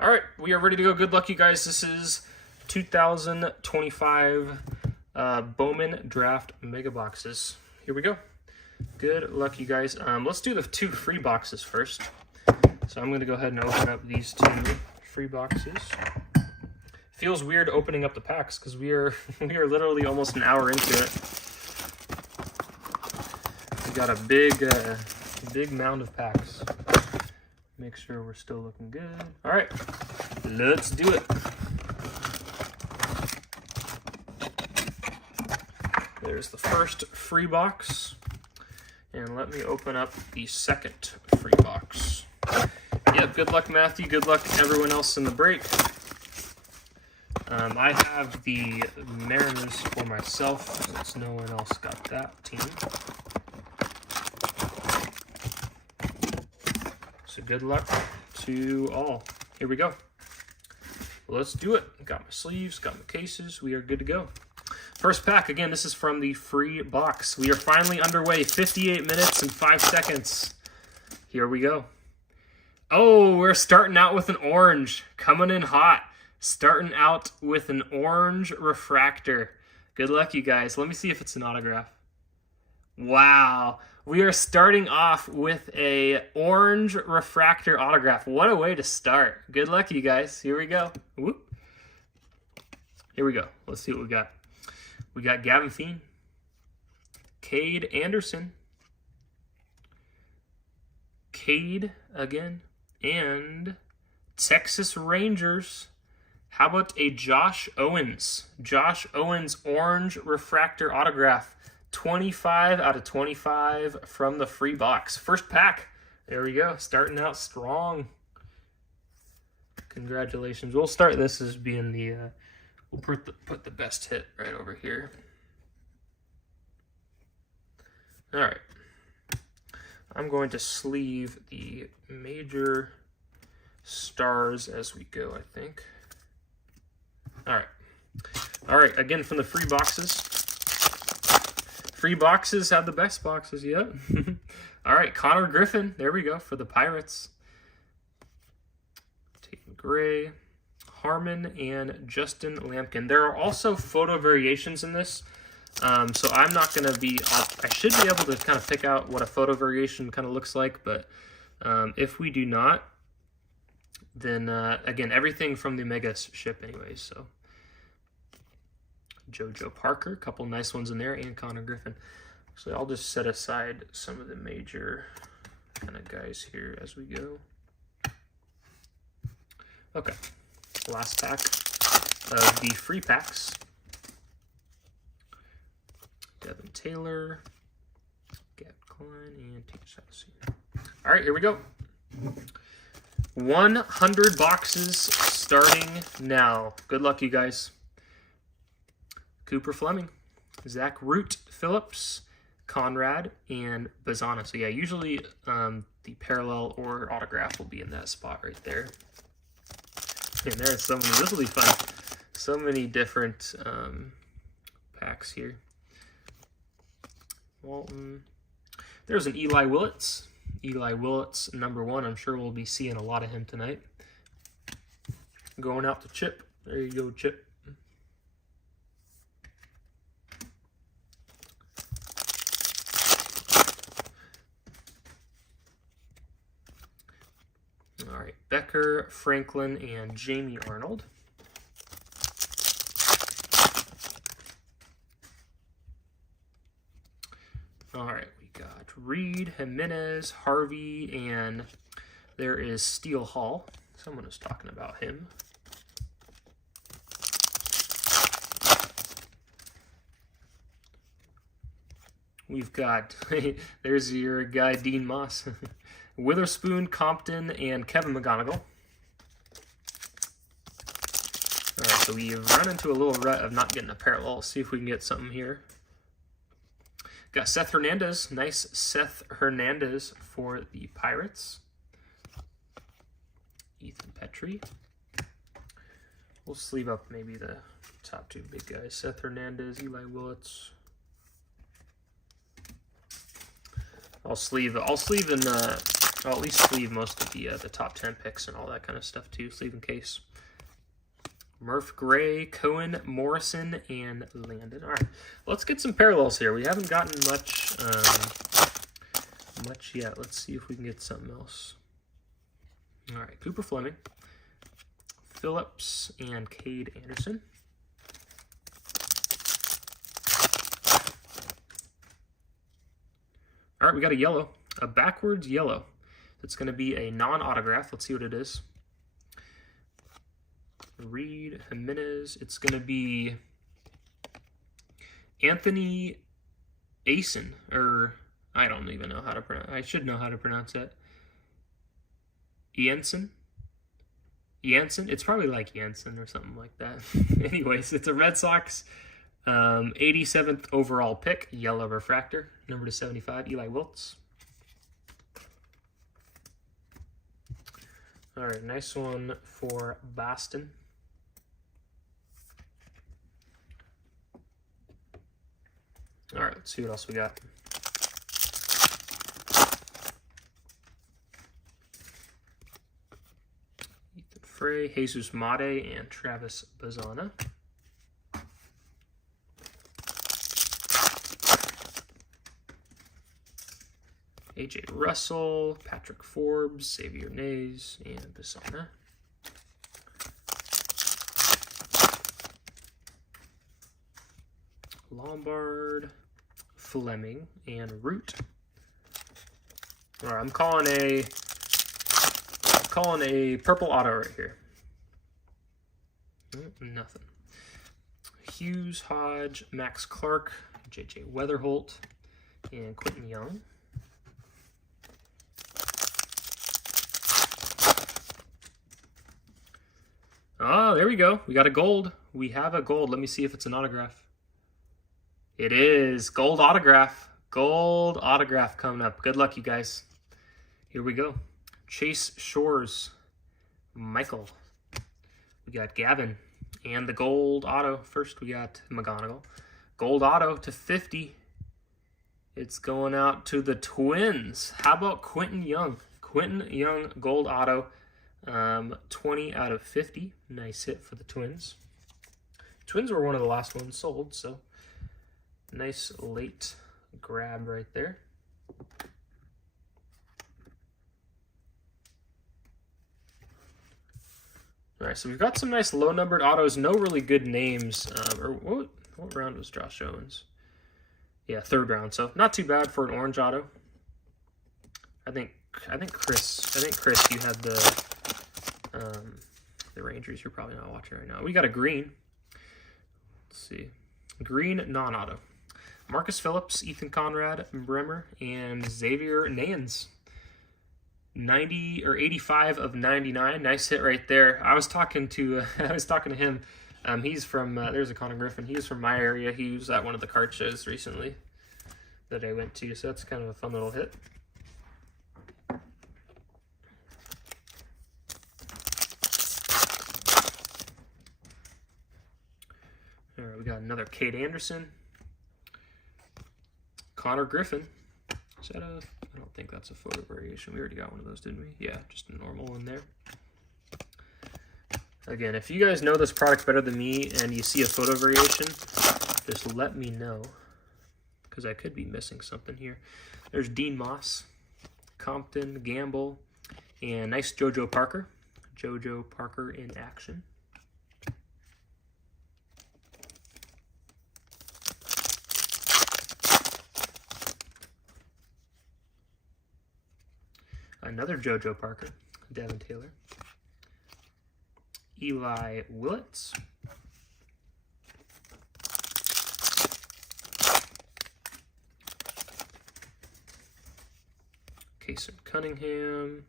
All right, we are ready to go. Good luck, you guys. This is 2025 Bowman Draft Mega Boxes. Here we go. Good luck, you guys. Let's do the 2 free boxes first. So I'm going to go ahead and open up these 2 free boxes. Feels weird opening up the packs because we are literally almost an hour into it. We got a big mound of packs. Make sure we're still looking good. All right, let's do it. There's the first free box. And let me open up the second free box. Yep, good luck, Matthew. Good luck to everyone else in the break. I have the Mariners for myself, since no one else got that team. So good luck to all. Here we go. Let's do it. Got my sleeves, got my cases. We are good to go. First pack, again, this is from the free box. We are finally underway. 58 minutes and 5 seconds. Here we go. Oh, we're starting out with an orange. Coming in hot. Starting out with an orange refractor. Good luck, you guys. Let me see if it's an autograph. Wow. We are starting off with a orange refractor autograph. What a way to start. Good luck, you guys. Here we go. Whoop. Here we go. Let's see what we got. We got Gavin Feen, Cade Anderson, Cade again, and Texas Rangers. How about a Josh Owens? Josh Owens orange refractor autograph. 25 out of 25 from the free box. First pack. There we go. Starting out strong. Congratulations. We'll start this as being the... we'll put the best hit right over here. All right. I'm going to sleeve the major stars as we go, I think. All right. All right. Again, from the free boxes. Free boxes have the best boxes, yep. All right, Connor Griffin. There we go for the Pirates. Tatum Gray, Harmon, and Justin Lampkin. There are also photo variations in this. So I'm not going to be, I should be able to kind of pick out what a photo variation kind of looks like, but if we do not, then again, everything from the Megas ship anyways. So JoJo Parker, a couple nice ones in there, and Connor Griffin. So I'll just set aside some of the major kind of guys here as we go. Okay, last pack of the free packs. Devin Taylor, Gab Klein, and T.J. Chatterjee. All right, here we go. 100 boxes starting now. Good luck, you guys. Cooper Fleming, Zach Root Phillips, Conrad, and Bazana. So yeah, usually the parallel or autograph will be in that spot right there. And there's so many. This will be fun. So many different packs here. Walton. There's an Eli Willits. Eli Willits, #1. I'm sure we'll be seeing a lot of him tonight. Going out to Chip. There you go, Chip. All right, Becker, Franklin, and Jamie Arnold. All right, we got Reed, Jimenez, Harvey, and there is Steele Hall. Someone is talking about him. We've got, there's your guy, Dean Moss. Witherspoon, Compton, and Kevin McGonigal. All right, so we've run into a little rut of not getting a parallel. Let's see if we can get something here. Got Seth Hernandez. Nice Seth Hernandez for the Pirates. Ethan Petrie. We'll sleeve up maybe the top two big guys. Seth Hernandez, Eli Willits. I'll at least sleeve most of the top 10 picks and all that kind of stuff too. Sleeve in case. Murph Gray, Cohen, Morrison, and Landon. All right, let's get some parallels here. We haven't gotten much yet. Let's see if we can get something else. All right, Cooper Fleming, Phillips, and Cade Anderson. All right, we got a yellow, a backwards yellow. It's going to be a non-autograph. Let's see what it is. Reed, Jimenez. It's going to be Anthony Asen, or I don't even know how to pronounce. I should know how to pronounce that. Jensen. It's probably like Jensen or something like that. Anyways, it's a Red Sox 87th overall pick, yellow refractor, number to 75, Eli Wiltz. All right, nice one for Boston. All right, let's see what else we got. Ethan Frey, Jesus Mate, and Travis Bazana. AJ Russell, Patrick Forbes, Xavier Nays, and Bazana. Lombard, Fleming, and Root. All right, I'm calling a purple auto right here. Nothing. Hughes, Hodge, Max Clark, JJ Weatherholt, and Quentin Young. Oh, there we go. We got a gold. We have a gold. Let me see if it's an autograph. It is. Gold autograph. Gold autograph coming up. Good luck, you guys. Here we go. Chase Shores. Michael. We got Gavin. And the gold auto. First, we got McGonigal. Gold auto to 50. It's going out to the Twins. How about Quentin Young? Quentin Young gold auto, 20 out of 50. Nice hit for the Twins. Twins were one of the last ones sold, so nice late grab right there. All right, so we've got some nice low-numbered autos. No really good names. Or what round was Josh Owens? Yeah, 3rd round. So not too bad for an orange auto. I think Chris, you had the Rangers. You're probably not watching right now. We got a green. Let's see, green non-auto. Marcus Phillips, Ethan Conrad, Bremer, and Xavier Nance. 90 or 85 of 99. Nice hit right there. I was talking to him. He's from there's a Connor Griffin. He was from my area. He was at one of the card shows recently that I went to, so that's kind of a fun little hit. All right, we got another Kate Anderson. Connor Griffin. Is that a... I don't think that's a photo variation. We already got one of those, didn't we? Yeah, just a normal one there. Again, if you guys know this product better than me and you see a photo variation, just let me know, because I could be missing something here. There's Dean Moss, Compton, Gamble, and nice JoJo Parker. JoJo Parker in action. Another JoJo Parker, Devin Taylor. Eli Willits. Kason Cunningham.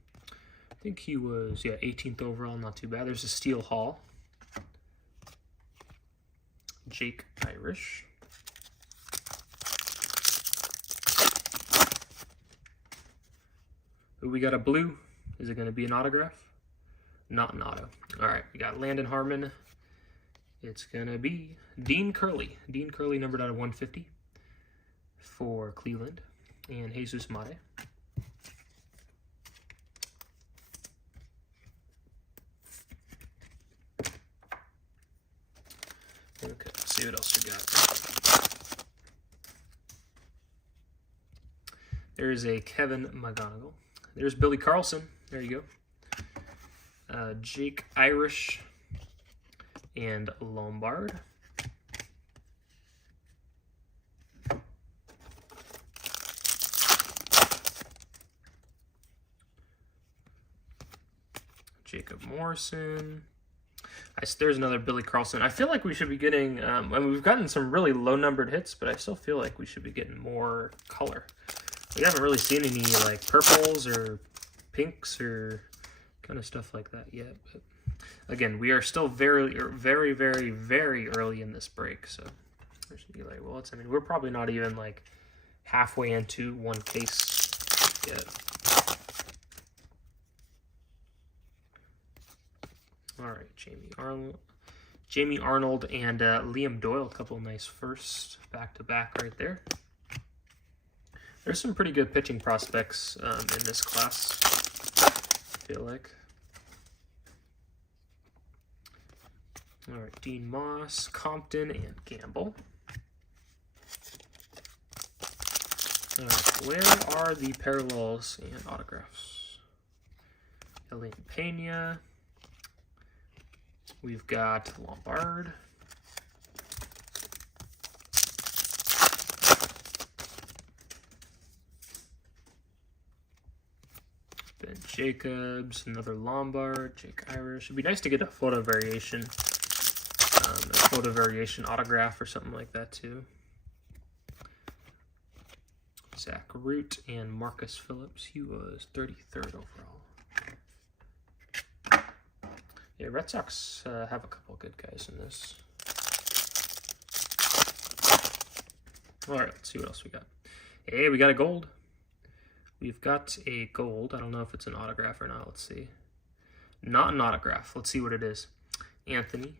I think he was, 18th overall, not too bad. There's a Steel Hall. Jake Irish. Ooh, we got a blue. Is it going to be an autograph? Not an auto. All right, we got Landon Harmon. It's going to be Dean Curley. Dean Curley numbered out of 150 for Cleveland. And Jesus Mate. Okay, let's see what else we got. There's a Kevin McGonigal. There's Billy Carlson. There you go. Jake Irish and Lombard. Jacob Morrison. There's another Billy Carlson. I feel like we should be getting, I mean, we've gotten some really low-numbered hits, but I still feel like we should be getting more color. We haven't really seen any like purples or pinks or kind of stuff like that yet. But again, we are still very, very, very, very early in this break. So there's Eli Willits. I mean, we're probably not even like halfway into one case yet. All right, Jamie Arnold and Liam Doyle, a couple nice firsts back-to-back right there. There's some pretty good pitching prospects in this class, I feel like. All right, Dean Moss, Compton, and Gamble. All right, where are the parallels and autographs? Elaine Pena. We've got Lombard. Ben Jacobs, another Lombard, Jake Irish. It'd be nice to get a photo variation autograph or something like that too. Zach Root and Marcus Phillips. He was 33rd overall. Yeah, Red Sox have a couple of good guys in this. All right, let's see what else we got. Hey, we got a gold. We've got a gold. I don't know if it's an autograph or not. Let's see. Not an autograph. Let's see what it is. Anthony,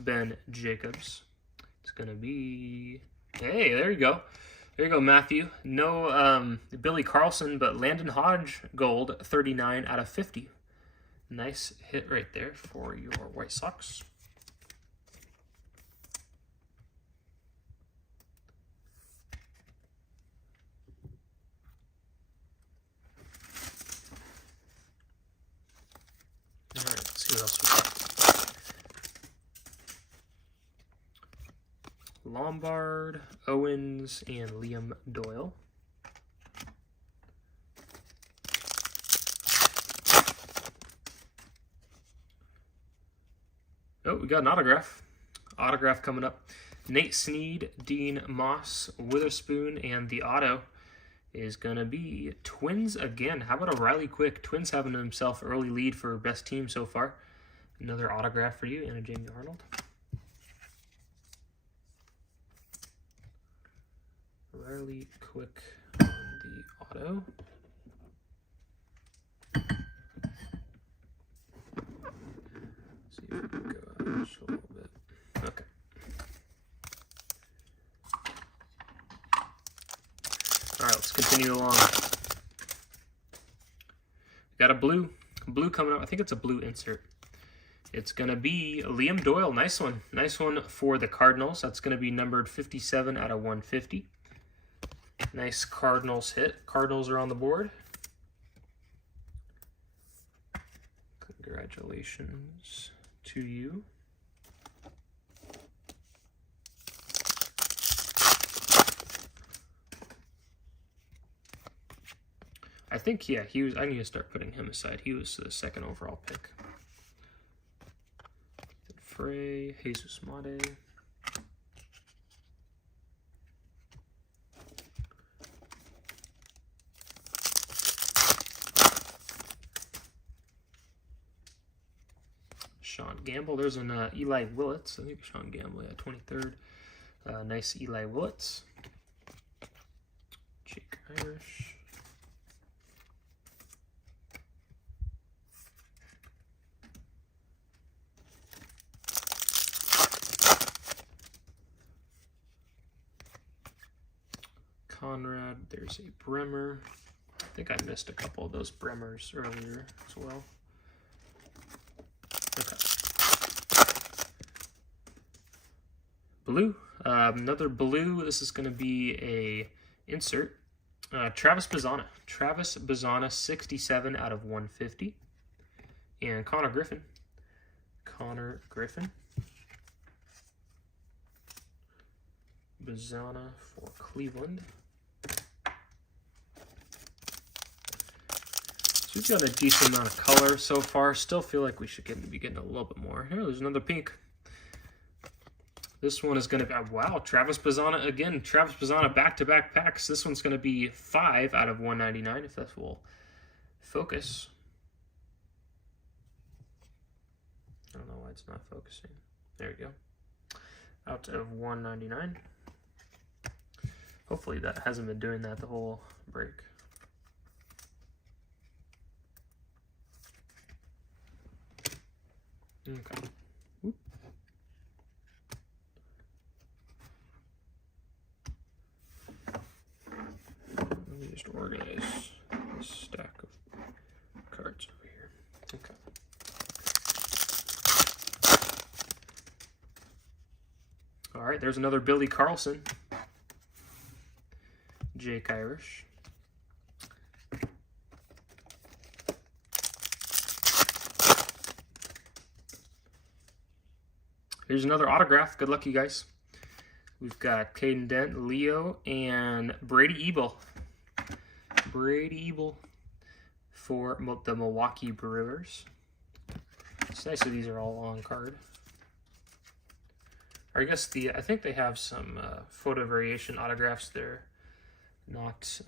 Ben Jacobs. It's going to be... Hey, there you go. There you go, Matthew. No Billy Carlson, but Landon Hodge gold, 39 out of 50. Nice hit right there for your White Sox. All right, let's see what else we got. Lombard, Owens, and Liam Doyle. Oh, we got an autograph. Autograph coming up. Nate Snead, Dean Moss, Witherspoon, and the auto is going to be Twins again. How about a Riley Quick? Twins having himself early lead for best team so far. Another autograph for you, and a Jamie Arnold. Riley Quick on the auto. See if we can go out just a little bit. Okay. All right, let's continue along. Got a blue coming up. I think it's a blue insert. It's going to be Liam Doyle. Nice one. Nice one for the Cardinals. That's going to be numbered 57 out of 150. Nice Cardinals hit. Cardinals are on the board. Congratulations to you. I think, yeah, I need to start putting him aside. He was the second overall pick. Frey, Jesus Made. Sean Gamble. There's an Eli Willits. I think Sean Gamble, yeah, 23rd. Nice Eli Willits. Jake Irish. Conrad. There's a Bremer. I think I missed a couple of those Bremers earlier as well. Okay. Blue. Another blue. This is going to be a insert. Travis Bazzana. Travis Bazzana, 67 out of 150. And Connor Griffin. Connor Griffin. Bazzana for Cleveland. So we've got a decent amount of color so far. Still feel like we should be getting a little bit more. Here, there's another pink. This one is going to be, wow, Travis Bazzana again. Travis Bazzana back-to-back packs. This one's going to be 5 out of 199, if that will focus. I don't know why it's not focusing. There we go. Out of 199. Hopefully that hasn't been doing that the whole break. Okay. Whoop. Let me just organize this stack of cards over here. Okay. All right, there's another Billy Carlson. Jake Irish. Here's another autograph. Good luck, you guys. We've got Caden Dent, Leo, and Brady Ebel. Brady Ebel for the Milwaukee Brewers. It's nice that these are all on card. Or I guess I think they have some photo variation autographs there. Not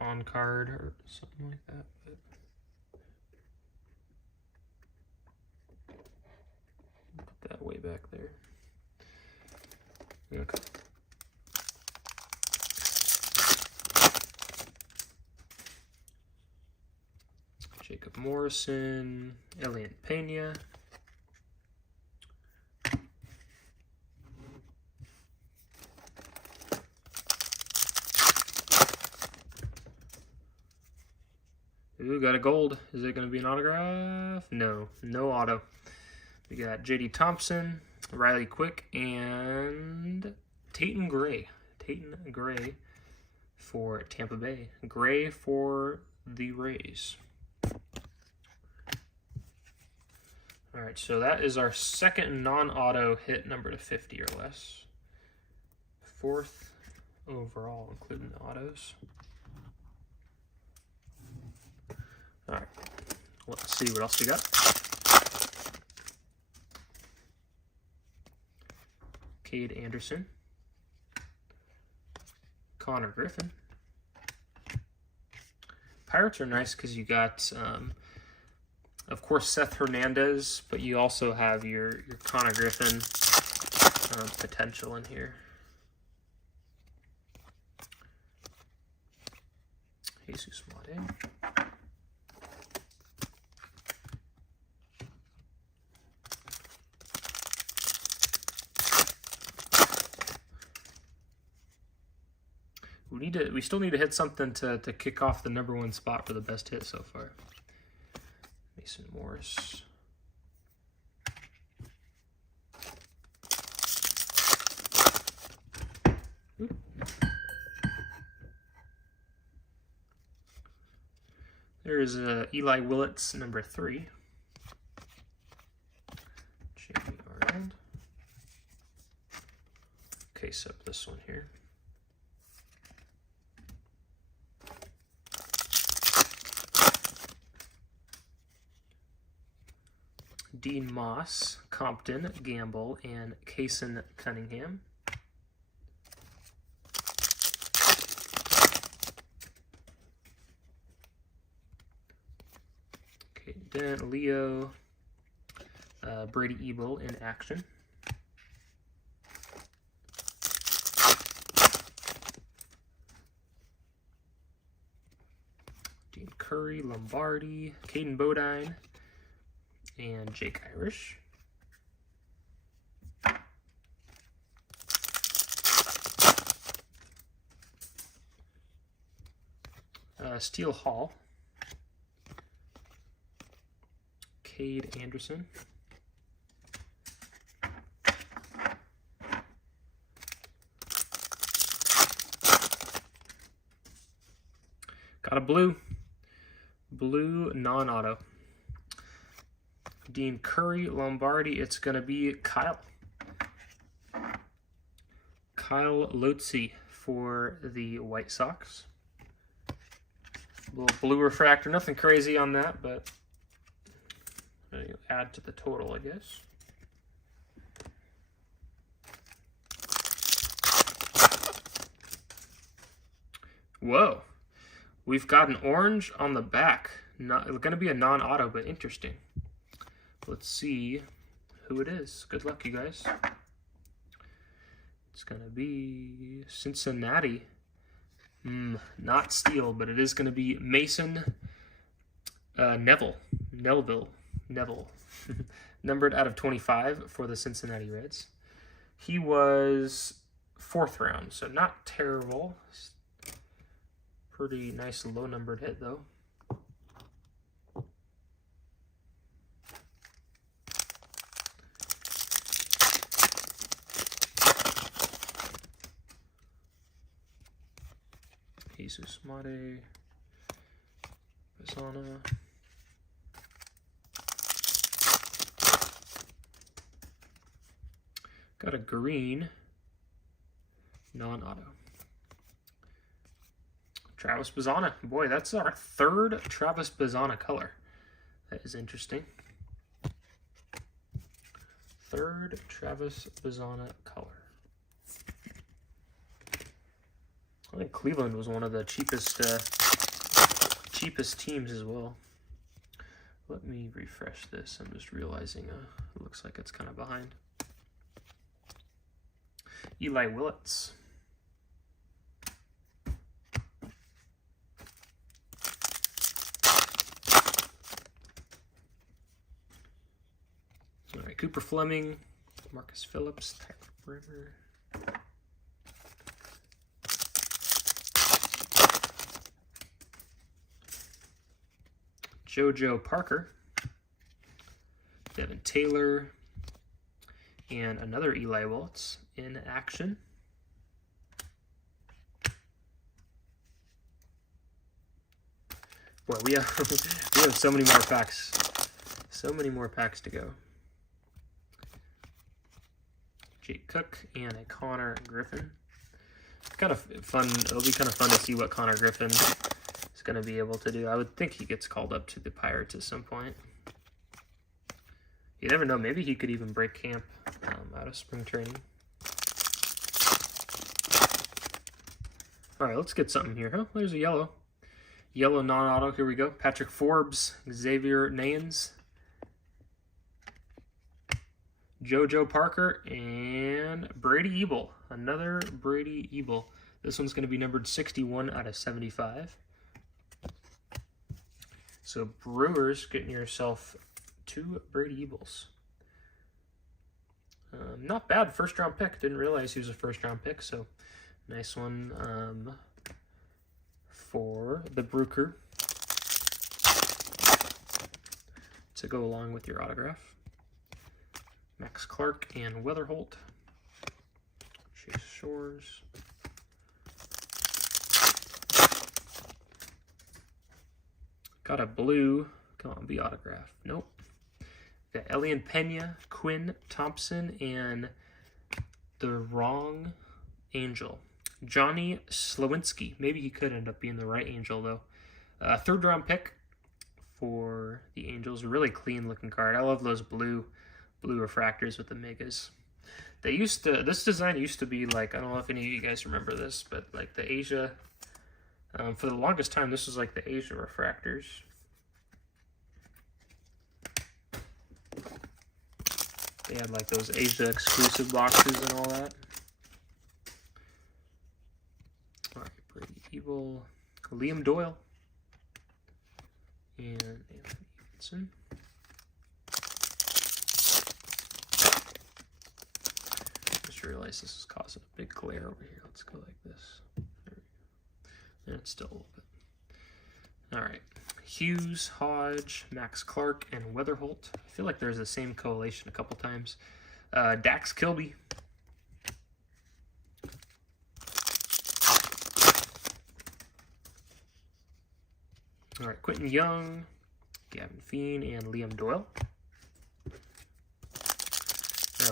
on card or something like that. But put that way back there. Okay. Jacob Morrison, Elliot Pena. Ooh, got a gold. Is it going to be an autograph? No, no auto. We got J.D. Thompson, Riley Quick, and Tatum Gray. Tatum Gray for Tampa Bay. Gray for the Rays. All right, so that is our second non-auto hit number to 50 or less. Fourth overall, including the autos. All right, let's see what else we got. Cade Anderson. Connor Griffin. Pirates are nice because you got, of course, Seth Hernandez, but you also have your Connor Griffin potential in here. Jesus Mate. We still need to hit something to kick off the #1 spot for the best hit so far. Mason Morris. Oop. There's Eli Willits, #3. Jamie Arnold. Case up this one here. Dean Moss, Compton, Gamble, and Kaysen Cunningham. Okay, then Leo, Brady Ebel in action. Dean Curry, Lombardi, Caden Bodine, and Jake Irish. Steele Hall. Cade Anderson. Got a blue non-auto. Dean Curry, Lombardi, it's going to be Kyle Lotze for the White Sox. A little blue refractor, nothing crazy on that, but add to the total, I guess. Whoa, we've got an orange on the back. Not going to be a non-auto, but interesting. Let's see who it is. Good luck, you guys. It's going to be Cincinnati. Not Steele, but it is going to be Mason Neville. Numbered out of 25 for the Cincinnati Reds. He was 4th round, so not terrible. Pretty nice low-numbered hit, though. Jesus Mate, Pisana. Got a green non-auto. Travis Bazzana. Boy, that's our 3rd Travis Bazzana color. That is interesting. 3rd Travis Bazzana color. I think Cleveland was one of the cheapest teams as well. Let me refresh this. I'm just realizing it looks like it's kind of behind. Eli Willits. All right, Cooper Fleming, Marcus Phillips, Tyler River. JoJo Parker, Devin Taylor, and another Eli Wiltz in action. Boy, we have so many more packs. So many more packs to go. Jake Cook and a Connor Griffin. Kind of fun. It'll be kind of fun to see what Connor Griffin is going to be able to do. I would think he gets called up to the Pirates at some point. You never know. Maybe he could even break camp out of spring training. All right, let's get something here. Oh, there's a yellow. Yellow non-auto. Here we go. Patrick Forbes, Xavier Nayans, JoJo Parker, and Brady Ebel. Another Brady Ebel. This one's going to be numbered 61 out of 75. So Brewers, getting yourself 2 Brady Ebels. Not bad first round pick. Didn't realize he was a first round pick. So nice one for the Brooker to go along with your autograph. Max Clark and Weatherholt. Chase Shores. Got a blue. Come on, be autograph. Nope. Got Elian Pena, Quinn Thompson, and the wrong Angel. Johnny Slowinski. Maybe he could end up being the right Angel, though. Third round pick for the Angels. Really clean looking card. I love those blue refractors with the megas. They used to, this design used to be like, I don't know if any of you guys remember this, but like the Asia, for the longest time, this was like the Asia refractors. They had like those Asia exclusive boxes and all that. All right, Brady Ebel, Liam Doyle, and Anthony Evenson. Just realized this is causing a big glare over here. Let's go like this. There we go. And it's still a little bit. All right. Hughes, Hodge, Max Clark, and Weatherholt. I feel like there's the same collation a couple times. Dax Kilby. All right, Quentin Young, Gavin Fein, and Liam Doyle.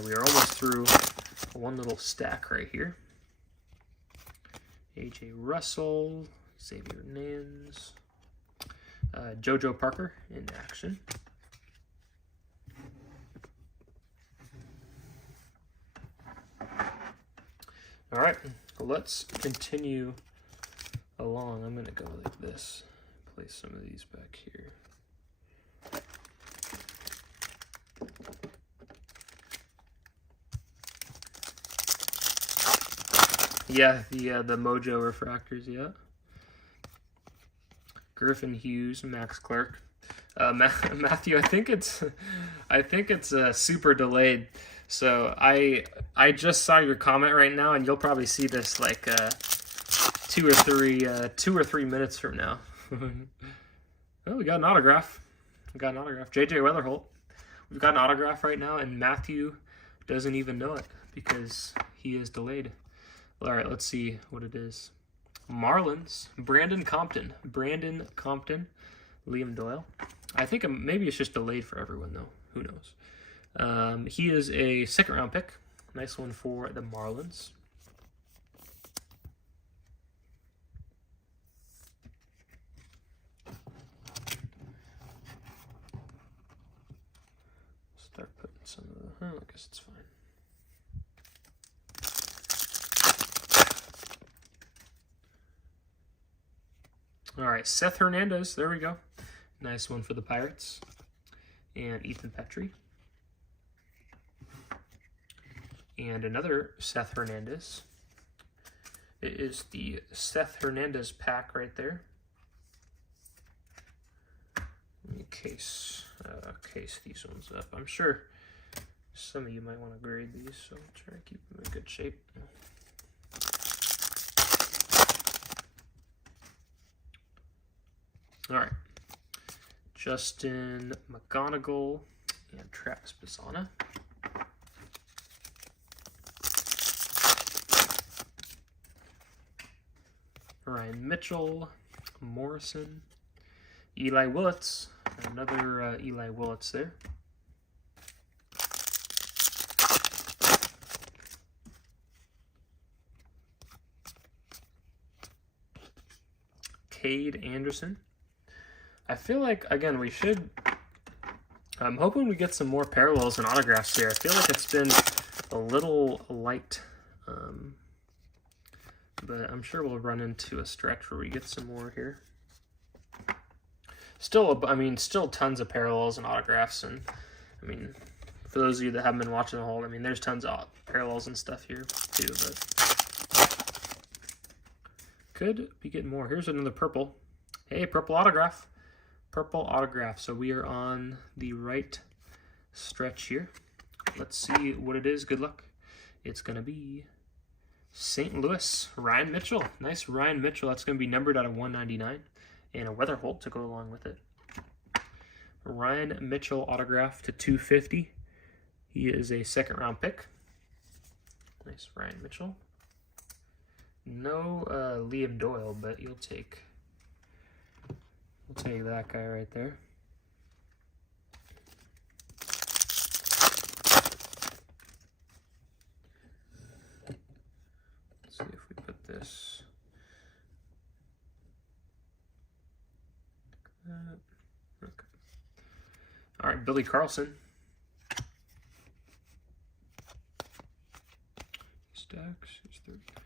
We are almost through one little stack right here. AJ Russell, Xavier Nans, JoJo Parker in action. All right, let's continue along. I'm going to go like this. Place some of these back here. Yeah, the Mojo refractors, yeah. Griffin Hughes, Max Clark. Matthew, I think it's super delayed. So I just saw your comment right now, and you'll probably see this like 2 or 3 minutes from now. Oh, we got an autograph. JJ Weatherholt. We've got an autograph right now, and Matthew doesn't even know it because he is delayed. All right, let's see what it is. Marlins, Brandon Compton, Liam Doyle. I think maybe it's just delayed for everyone, though. Who knows? He is a second-round pick. Nice one for the Marlins. Start putting some of the... Oh, I guess it's fine. All right, Seth Hernandez. There we go. Nice one for the Pirates. And Ethan Petrie. And another Seth Hernandez. It is the Seth Hernandez pack right there. Let me case these ones up. I'm sure some of you might want to grade these, so I'll try to keep them in good shape. All right. Justin McGonigal, and Travis Pisana. Ryan Mitchell, Morrison, Eli Willits, another Eli Willits there. Cade Anderson. I feel like, again, we should... I'm hoping we get some more parallels and autographs here. I feel like it's been a little light. But I'm sure we'll run into a stretch where we get some more here. Still, I mean, still tons of parallels and autographs. And, I mean, for those of you that haven't been watching the whole, I mean, there's tons of parallels and stuff here, too. But could be getting more. Here's another purple. Hey, purple autograph. Purple autograph. So we are on the right stretch here. Let's see what it is. Good luck. It's going to be St. Louis, Ryan Mitchell. Nice Ryan Mitchell. That's going to be numbered out of 199. And a Weatherholt to go along with it. Ryan Mitchell autograph to 250. He is a second-round pick. Nice Ryan Mitchell. No Liam Doyle, but we'll take that guy right there. Let's see if we put this. Okay. All right, Billy Carlson. Stacks. He's 39th.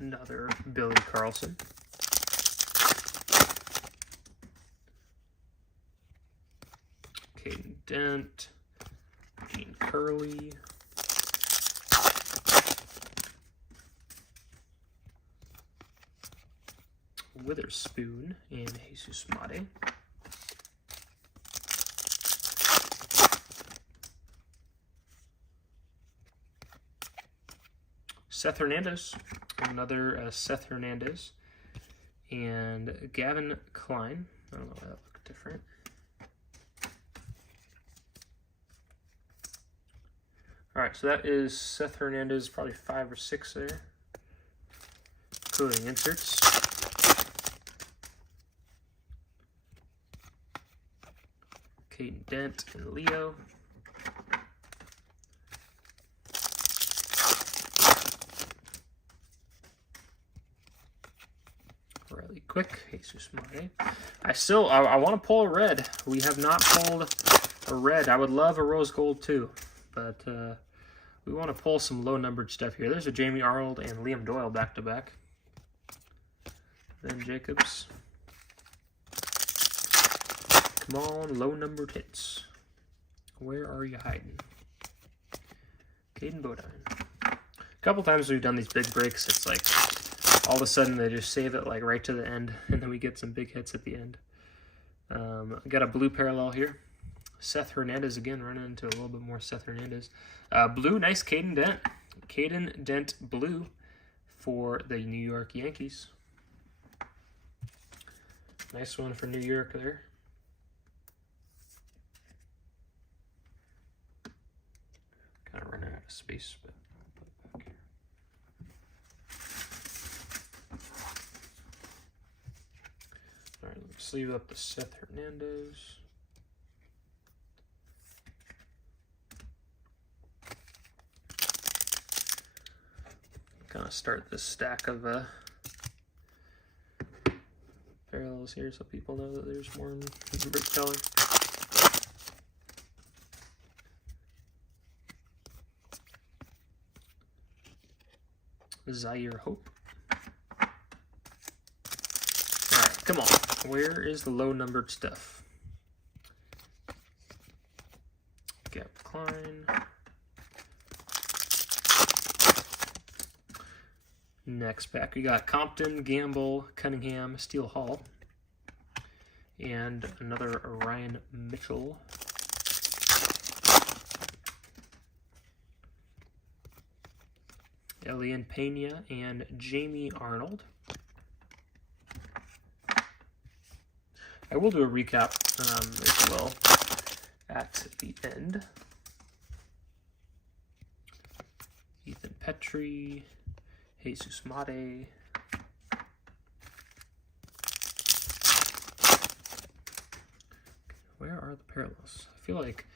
Another Billy Carlson. Caden Dent. Gene Curley. Witherspoon and Jesus Mate. Seth Hernandez. Another Seth Hernandez. And Gavin Klein. I don't know why that looked different. All right, so that is Seth Hernandez, probably 5 or 6 there. Including inserts. Caden Dent and Leo. Riley Quick, Jesus Mate. I want to pull a red. We have not pulled a red. I would love a rose gold too, but we want to pull some low-numbered stuff here. There's a Jamie Arnold and Liam Doyle back-to-back. Then Jacobs. Come on, low-numbered hits. Where are you hiding? Caden Bodine. A couple times we've done these big breaks, it's like all of a sudden they just save it like right to the end, and then we get some big hits at the end. I got a blue parallel here. Seth Hernandez again, running into a little bit more Seth Hernandez. Blue, nice Caden Dent. Caden Dent blue for the New York Yankees. Nice one for New York there. Kind of running out of space, but I'll put it back here. All right, let's sleeve up the Seth Hernandez. Kind of start this stack of parallels here so people know that there's more in brick color. Zaire Hope. Alright, come on. Where is the low-numbered stuff? Gap Klein. Next pack, we got Compton, Gamble, Cunningham, Steele Hall, and another Ryan Mitchell. Elian Pena and Jamie Arnold. I will do a recap as well at the end. Ethan Petrie, Jesus Mate. Where are the parallels? I feel like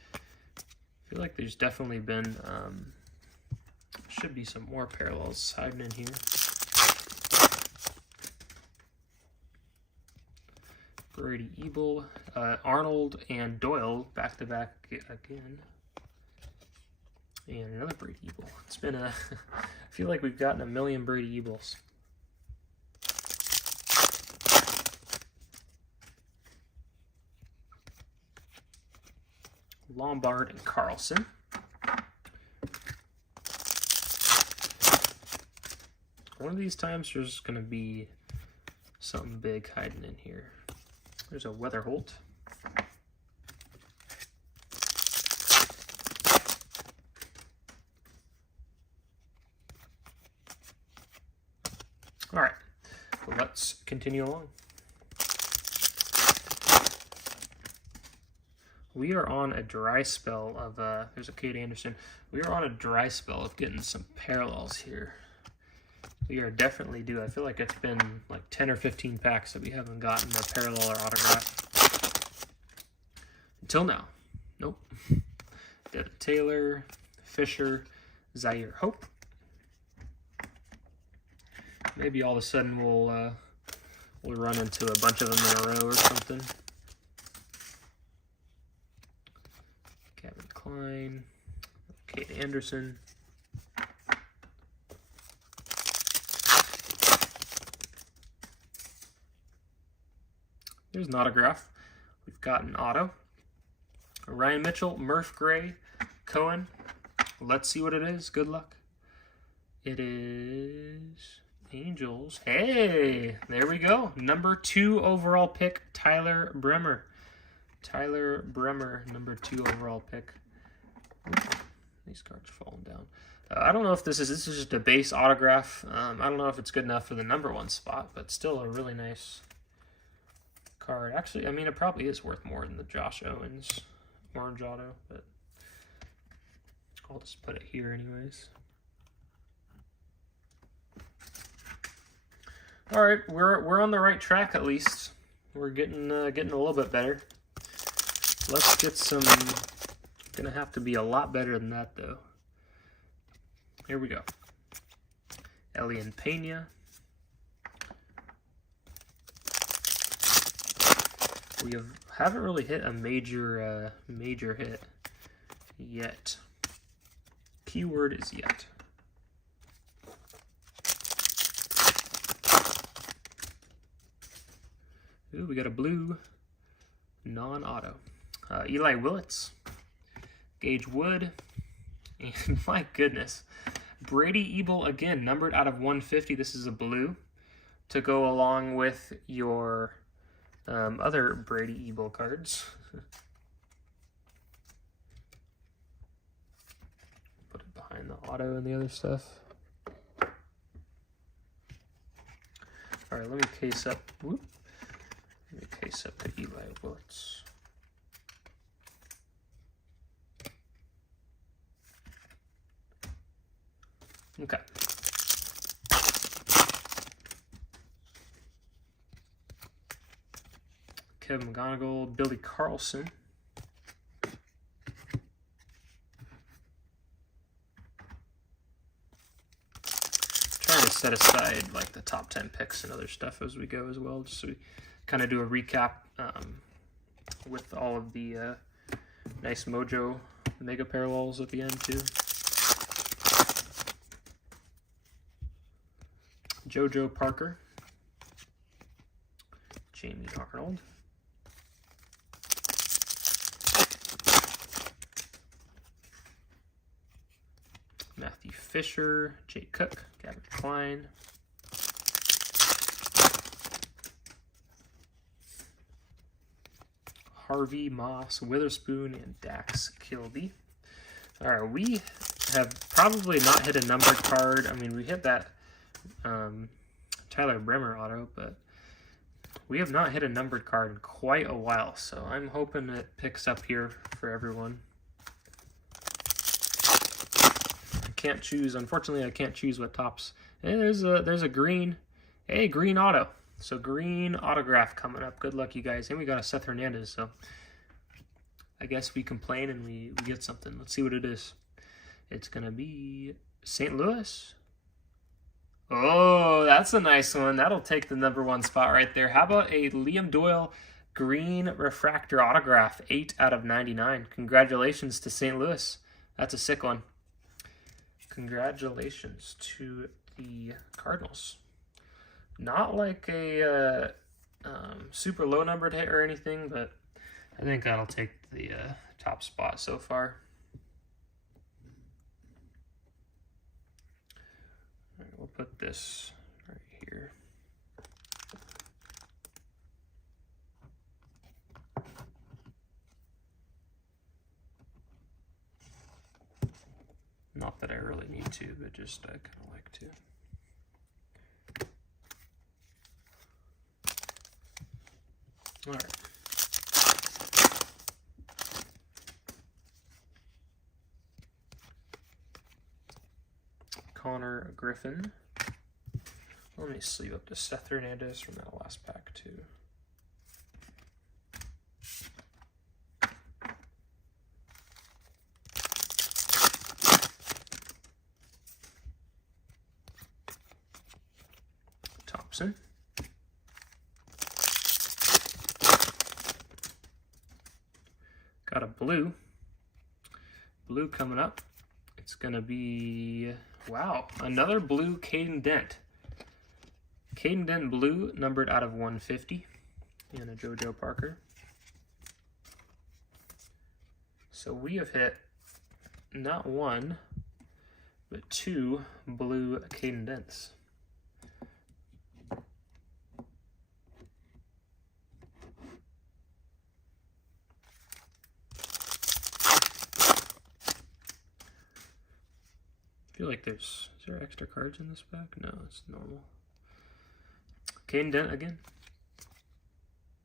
there's definitely been should be some more parallels hiding in here. Brady Ebel, Arnold and Doyle back to back again. And another Brady Ebel. It's been a I feel like we've gotten a million Brady Ebels. Lombard and Carlson. One of these times there's going to be something big hiding in here. There's a Weatherholt. All right, well, let's continue along. We are on a dry spell of, there's a Kate Anderson. We are on a dry spell of getting some parallels here. We are definitely due. I feel like it's been like 10 or 15 packs that we haven't gotten a parallel or autograph. Until now. Nope. Devin Taylor, Fisher, Zaire Hope. Maybe all of a sudden we'll run into a bunch of them in a row or something. Kevin Klein, Kate Anderson. There's an autograph. We've got an auto. Ryan Mitchell, Murph Gray, Cohen. Let's see what it is. Good luck. It is Angels. Hey, there we go. Number 2 overall pick, Tyler Bremer. Tyler Bremer, number 2 overall pick. Ooh, these cards are falling down. I don't know if this is just a base autograph. I don't know if it's good enough for the number 1 spot, but still a really nice card. Actually, I mean, it probably is worth more than the Josh Owens orange auto, but I'll just put it here anyways. All right, we're on the right track at least. We're getting a little bit better. Let's get some. Gonna have to be a lot better than that though. Here we go. Elian Pena. We haven't really hit a major hit yet. Keyword is yet. Ooh, we got a blue non-auto. Eli Willits, Gage Wood, and my goodness, Brady Ebel again, numbered out of 150. This is a blue to go along with your other Brady Ebel cards. Put it behind the auto and the other stuff. All right, let me case up. Whoop. Let me case up the Eli Willits. Okay. Kevin McGonigal, Billy Carlson. Trying to set aside like the top 10 picks and other stuff as we go as well, just so we kind of do a recap with all of the nice Mojo Mega Parallels at the end too. JoJo Parker, Jamie Arnold, Matthew Fisher, Jay Cook, Gavin Klein, Harvey Moss, Witherspoon, and Dax Kilby. All right, we have probably not hit a numbered card. I mean, we hit that Tyler Bremer auto, but we have not hit a numbered card in quite a while, so I'm hoping it picks up here for everyone. I can't choose, unfortunately, I can't choose what tops. And there's a green, hey, green auto. So green autograph coming up. Good luck, you guys. And we got a Seth Hernandez, so I guess we complain and we get something. Let's see what it is. It's going to be St. Louis. Oh, that's a nice one. That'll take the #1 spot right there. How about a Liam Doyle green refractor autograph, 8/99. Congratulations to St. Louis. That's a sick one. Congratulations to the Cardinals. Not like a super low numbered hit or anything, but I think that'll take the top spot so far. All right, we'll put this right here. Not that I really need to, but just I kind of like to. All right. Connor Griffin. Let me sleeve up to Seth Hernandez from that last pack too. Thompson. Got a blue. Blue coming up. It's going to be, wow, another blue Caden Dent. Caden Dent blue, numbered out of 150. And a JoJo Parker. So we have hit not one, but two blue Caden Dents. I feel like is there extra cards in this pack? No, it's normal. Caden Dent again.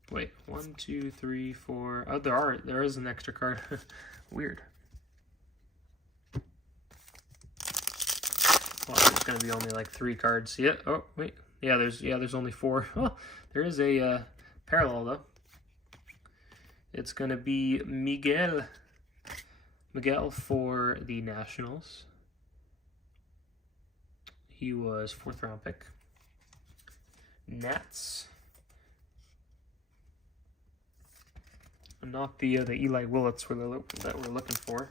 Wait, 1, 2, 3, 4. Oh, there is an extra card. Weird. Well, there's gonna be only like 3 cards. Yeah. Oh, wait. Yeah, there's only 4. Oh, there is a parallel though. It's gonna be Miguel for the Nationals. He was 4th round pick. Nats. Not the Eli Willits that we're looking for.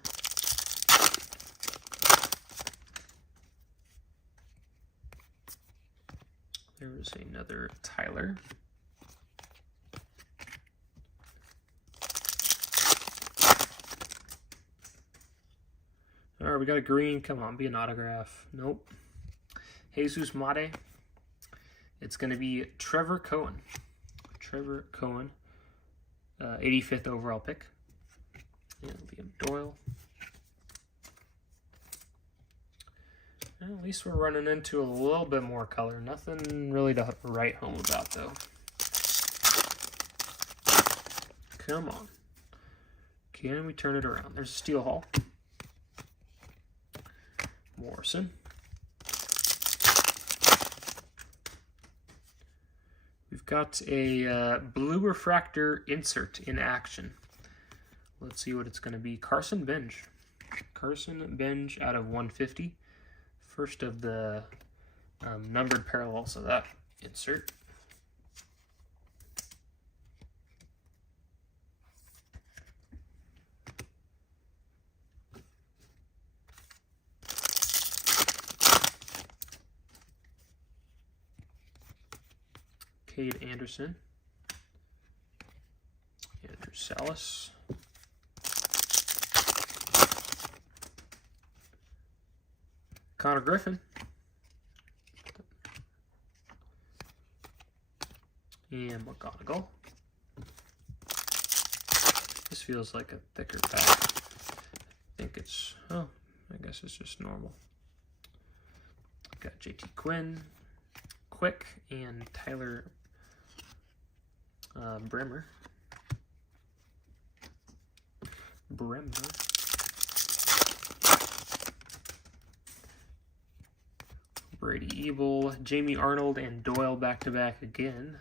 There was another Tyler. All right, we got a green. Come on, be an autograph. Nope. Jesus Mate. It's going to be Trevor Cohen. 85th overall pick. And Liam Doyle. And at least we're running into a little bit more color. Nothing really to write home about, though. Come on. Can we turn it around? There's a Steel Hall. Morrison. We've got a blue refractor insert in action. Let's see what it's going to be. Carson Bench. Carson Bench out of 150. First of the numbered parallels of that insert. Cade Anderson, Andrew Salas, Connor Griffin, and McGonigal. This feels like a thicker pack. I think it's, oh, I guess it's just normal. Got JT Quinn, Quick, and Tyler Bremer. Brady Ebel, Jamie Arnold, and Doyle back-to-back again.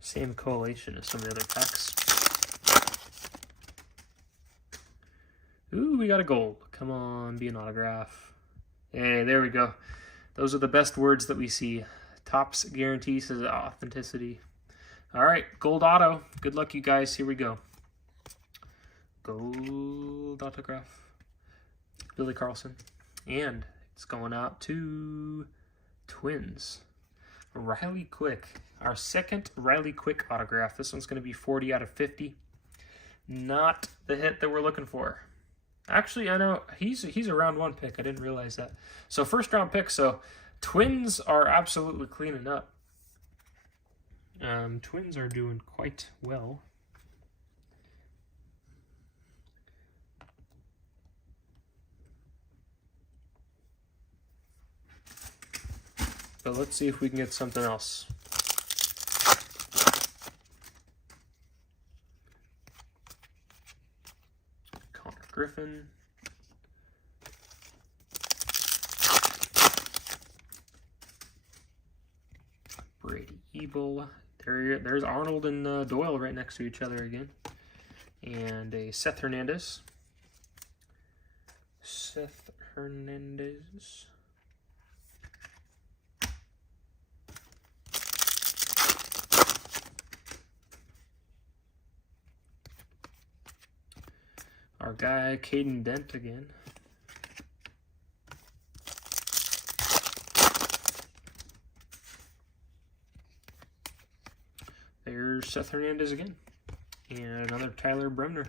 Same collation as some of the other packs. Ooh, we got a gold. Come on, be an autograph. Hey, there we go. Those are the best words that we see. Topps guarantee says authenticity. All right, gold auto. Good luck, you guys. Here we go. Gold autograph. Billy Carlson. And it's going out to Twins. Riley Quick. Our second Riley Quick autograph. This one's going to be 40 out of 50. Not the hit that we're looking for. Actually, I know he's a round 1 pick. I didn't realize that. So first round pick. So Twins are absolutely cleaning up. Twins are doing quite well. But let's see if we can get something else. Connor Griffin. Brady Ebel. There's Arnold and Doyle right next to each other again. And a Seth Hernandez. Our guy, Caden Dent again. There's Seth Hernandez again. And another Tyler Bremner.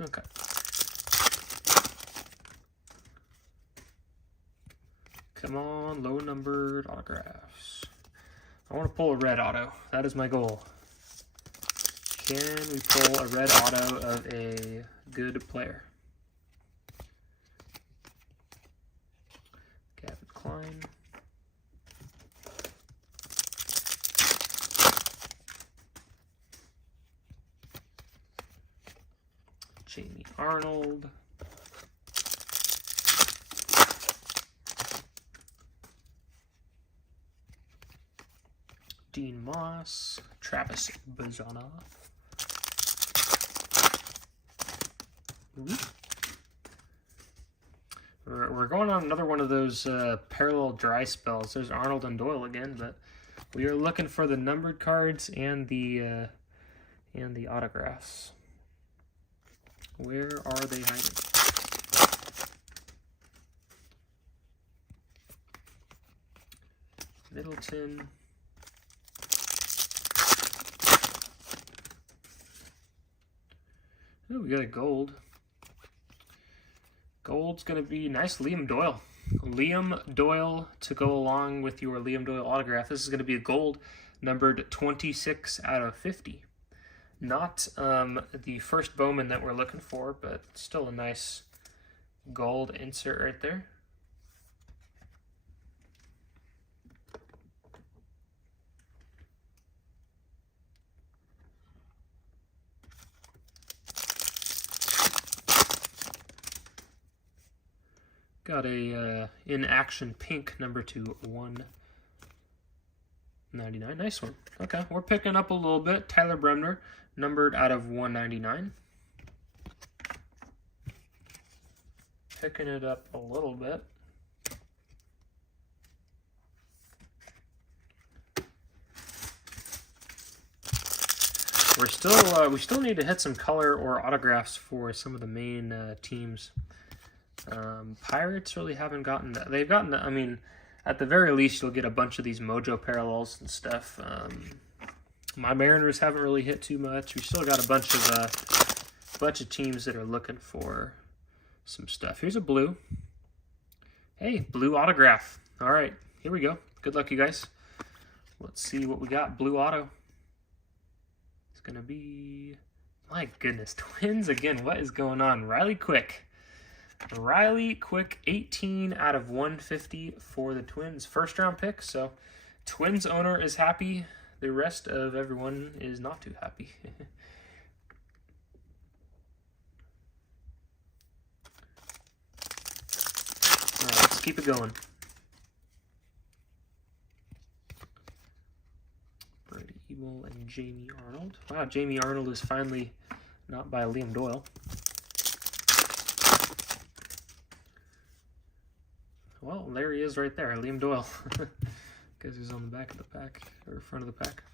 Okay. Come on, low numbered autographs. I want to pull a red auto. That is my goal. Can we pull a red auto of a good player? Gavin Klein. Jamie Arnold. Dean Moss, Travis Bazanoff. We're going on another one of those parallel dry spells. There's Arnold and Doyle again, but we are looking for the numbered cards and the autographs. Where are they hiding? Middleton. Ooh, we got a gold. Gold's going to be nice. Liam Doyle. Liam Doyle to go along with your Liam Doyle autograph. This is going to be a gold numbered 26 out of 50. Not the first Bowman that we're looking for, but still a nice gold insert right there. Got a in action pink number to 199. Nice one. Okay, we're picking up a little bit. Tyler Bremner, numbered out of 199. Picking it up a little bit. We still need to hit some color or autographs for some of the main teams. Pirates really haven't gotten that. They've gotten, I mean, at the very least, you'll get a bunch of these Mojo parallels and stuff. My Mariners haven't really hit too much. We still got a bunch of teams that are looking for some stuff. Here's a blue. Hey, blue autograph. All right, here we go. Good luck, you guys. Let's see what we got. Blue auto. It's going to be, my goodness, Twins again. What is going on? Riley Quick. Riley Quick, 18 out of 150 for the Twins. First round pick, so Twins owner is happy. The rest of everyone is not too happy. All right, let's keep it going. Brady Ebel and Jamie Arnold. Wow, Jamie Arnold is finally not by Liam Doyle. Well, there he is right there, Liam Doyle. Because he's on the back of the pack, or front of the pack.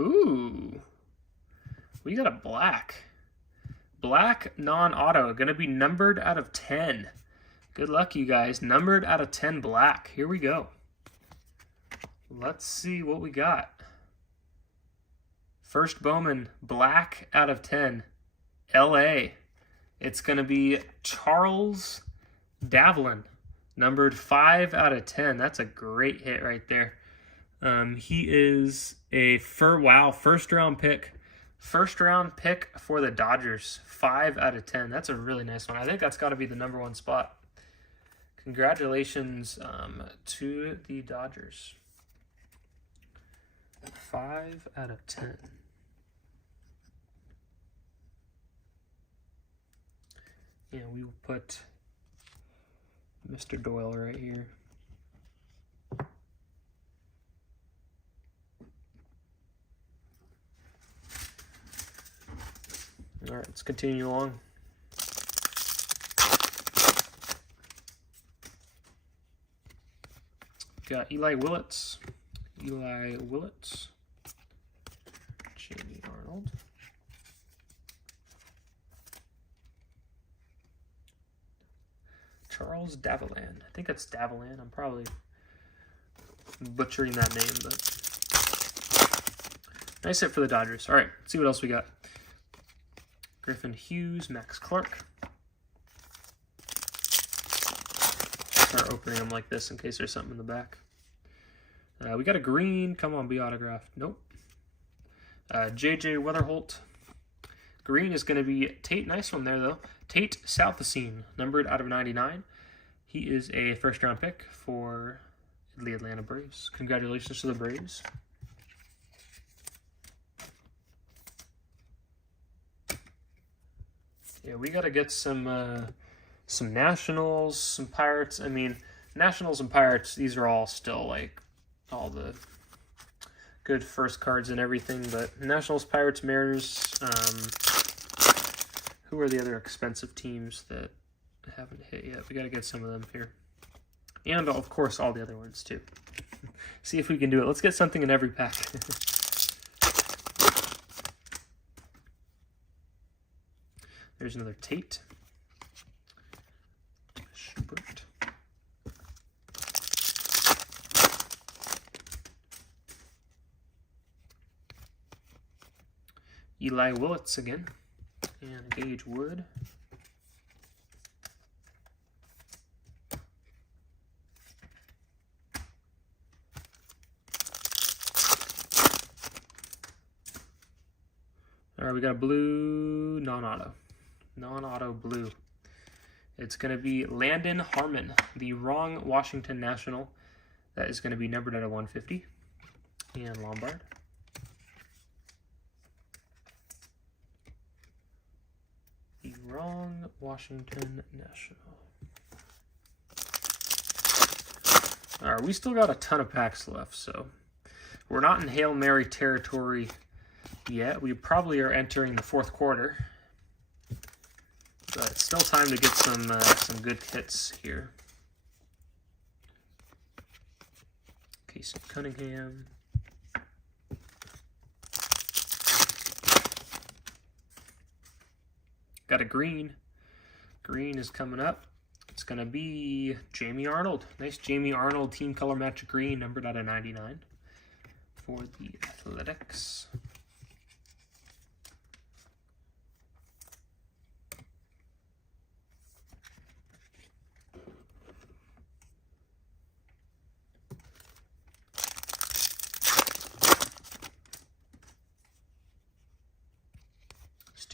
Ooh. We got a black. Black non-auto. Going to be numbered out of 10. Good luck, you guys. Numbered out of 10 black. Here we go. Let's see what we got. First Bowman, black out of 10. LA. It's going to be Charles Davlin, numbered 5 out of 10. That's a great hit right there. He is a first round pick. First round pick for the Dodgers. 5 out of 10. That's a really nice one. I think that's got to be the #1 spot. Congratulations to the Dodgers. 5 out of 10. Yeah, we will put Mr. Doyle right here. All right, let's continue along. Got Eli Willits. Jamie Arnold. Charles Davlin. I think that's Davlin. I'm probably butchering that name, but nice hit for the Dodgers. All right, let's see what else we got. Griffin Hughes, Max Clark. Start opening them like this in case there's something in the back. We got a green. Come on, be autographed. Nope. JJ Weatherholt. Green is going to be Tate. Nice one there, though. Tate Southacene, numbered out of 99. He is a first-round pick for the Atlanta Braves. Congratulations to the Braves. Yeah, we got to get some Nationals, some Pirates. I mean, Nationals and Pirates, these are all still, like, all the good first cards and everything, but Nationals, Pirates, Mariners, who are the other expensive teams that haven't hit yet? We got to get some of them here. And, of course, all the other ones, too. See if we can do it. Let's get something in every pack. There's another Tate. Schubert. Eli Willits again. And Gage Wood. All right, we got a blue non-auto. Non-auto blue. It's going to be Landon Harmon, the wrong Washington National. That is going to be numbered out of 150. And Lombard. The wrong Washington National. All right, we still got a ton of packs left, so we're not in Hail Mary territory yet. We probably are entering the fourth quarter. But it's still time to get some good hits here. Casey Cunningham. Got a green. Green is coming up. It's going to be Jamie Arnold. Nice Jamie Arnold team color match green, numbered out of 99 for the Athletics.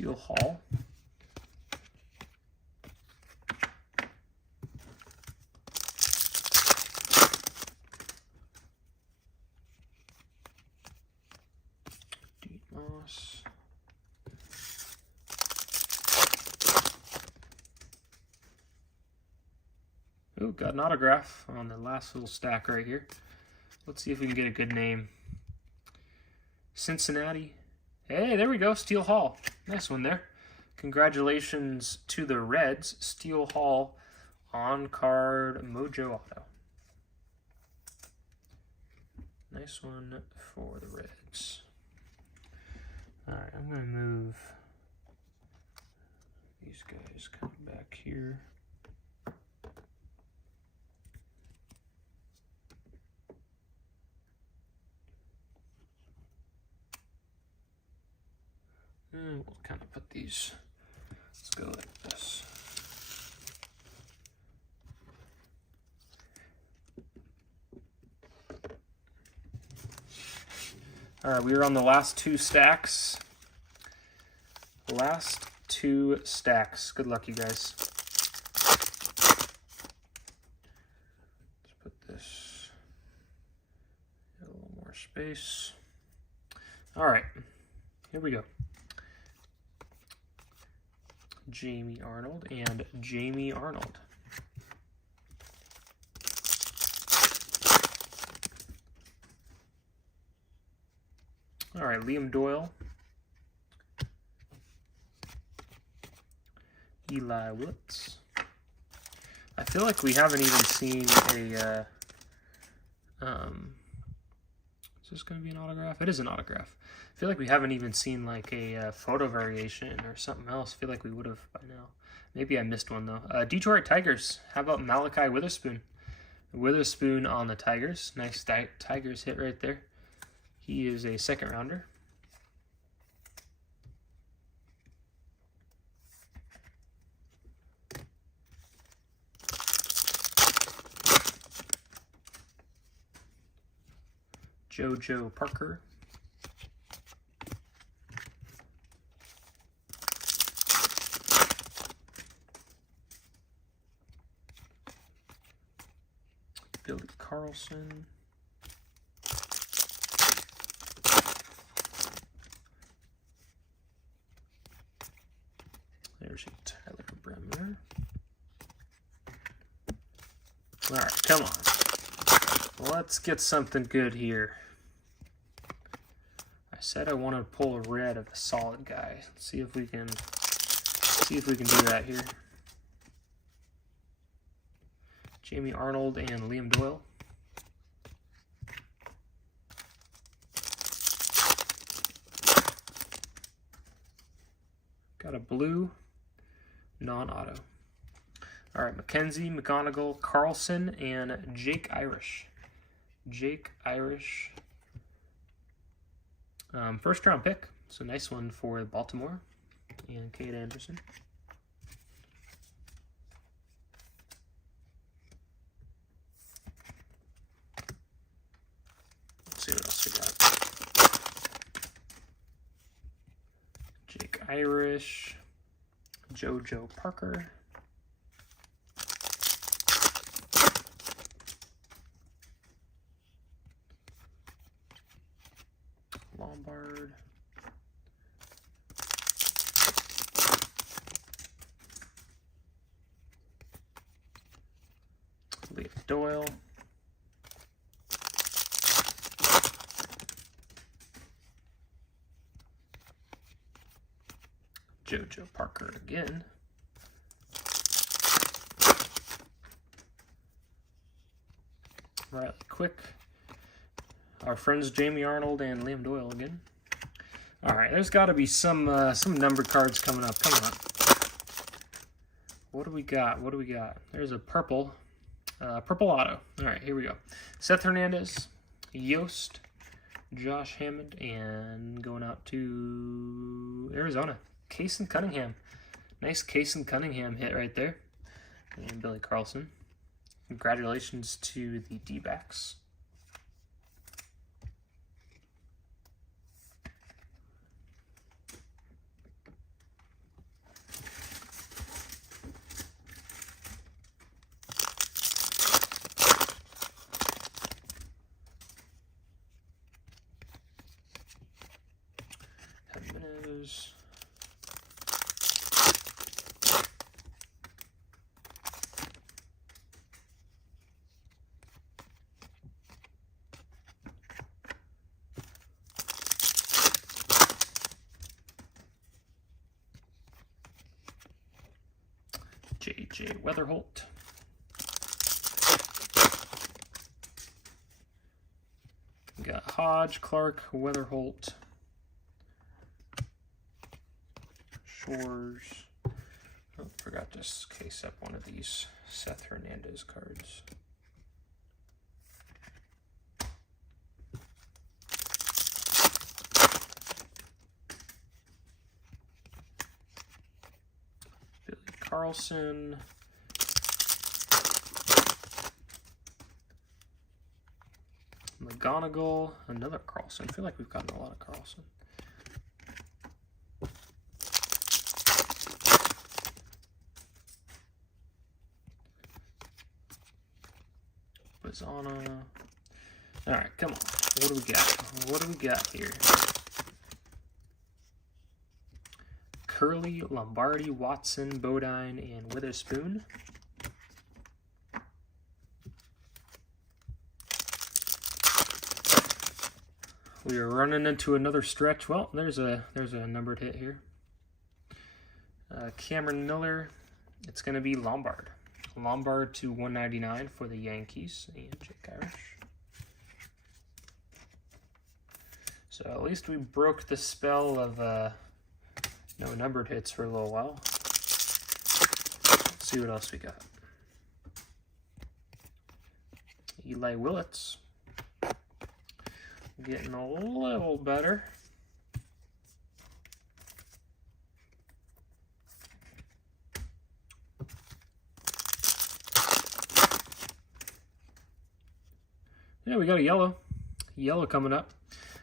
Steele Hall. Moss. Oh, got an autograph on the last little stack right here. Let's see if we can get a good name. Cincinnati. Hey, there we go. Steele Hall. Nice one there. Congratulations to the Reds. Steele Hall on card Mojo Auto. Nice one for the Reds. All right, I'm going to move these guys kind of back here. And we'll kind of put these, let's go like this. All right, we are on the last two stacks. Last two stacks. Good luck, you guys. Let's put this, get a little more space. All right, here we go. Jamie Arnold and Jamie Arnold. All right, Liam Doyle. Eli Willetts. I feel like we haven't even seen a, is this going to be an autograph? It is an autograph. I feel like we haven't even seen like a photo variation or something else. I feel like we would have by now. Maybe I missed one though. Detroit Tigers. How about Malachi Witherspoon? Witherspoon on the Tigers. Nice Tigers hit right there. He is a second rounder. JoJo Parker. Billy Carlson. There's a Tyler Bremner. All right, come on. Let's get something good here. I said I wanted to pull a red of a solid guy. Let's see if we can do that here. Jamie Arnold and Liam Doyle. Got a blue non-auto. All right, Mackenzie, McGonigal, Carlson, and Jake Irish. Jake Irish. First round pick. It's a nice one for Baltimore. And Kate Anderson. Let's see what else we got. Jake Irish. JoJo Parker. Lombard. Liam Doyle. JoJo Parker again. Right, quick. Our friends Jamie Arnold and Liam Doyle again. All right, there's got to be some numbered cards coming up. Come on. What do we got? What do we got? There's a purple auto. All right, here we go. Seth Hernandez, Yost, Josh Hammond, and going out to Arizona, Kason Cunningham. Nice Kason Cunningham hit right there. And Billy Carlson. Congratulations to the D-backs. J.J. Weatherholt. We got Hodge, Clark, Weatherholt, Shores. Oh, forgot to case up one of these Seth Hernandez cards. Billy Carlson. McGonigal, another Carlson. I feel like we've gotten a lot of Carlson. Bazana. All right, come on. What do we got? What do we got here? Curley, Lombardi, Watson, Bodine, and Witherspoon. We are running into another stretch. Well, there's a numbered hit here. Cameron Miller. It's going to be Lombard. Lombard to 199 for the Yankees and Jake Irish. So at least we broke the spell of no numbered hits for a little while. Let's see what else we got. Eli Willits. Getting a little better. Yeah, we got a yellow. Yellow coming up.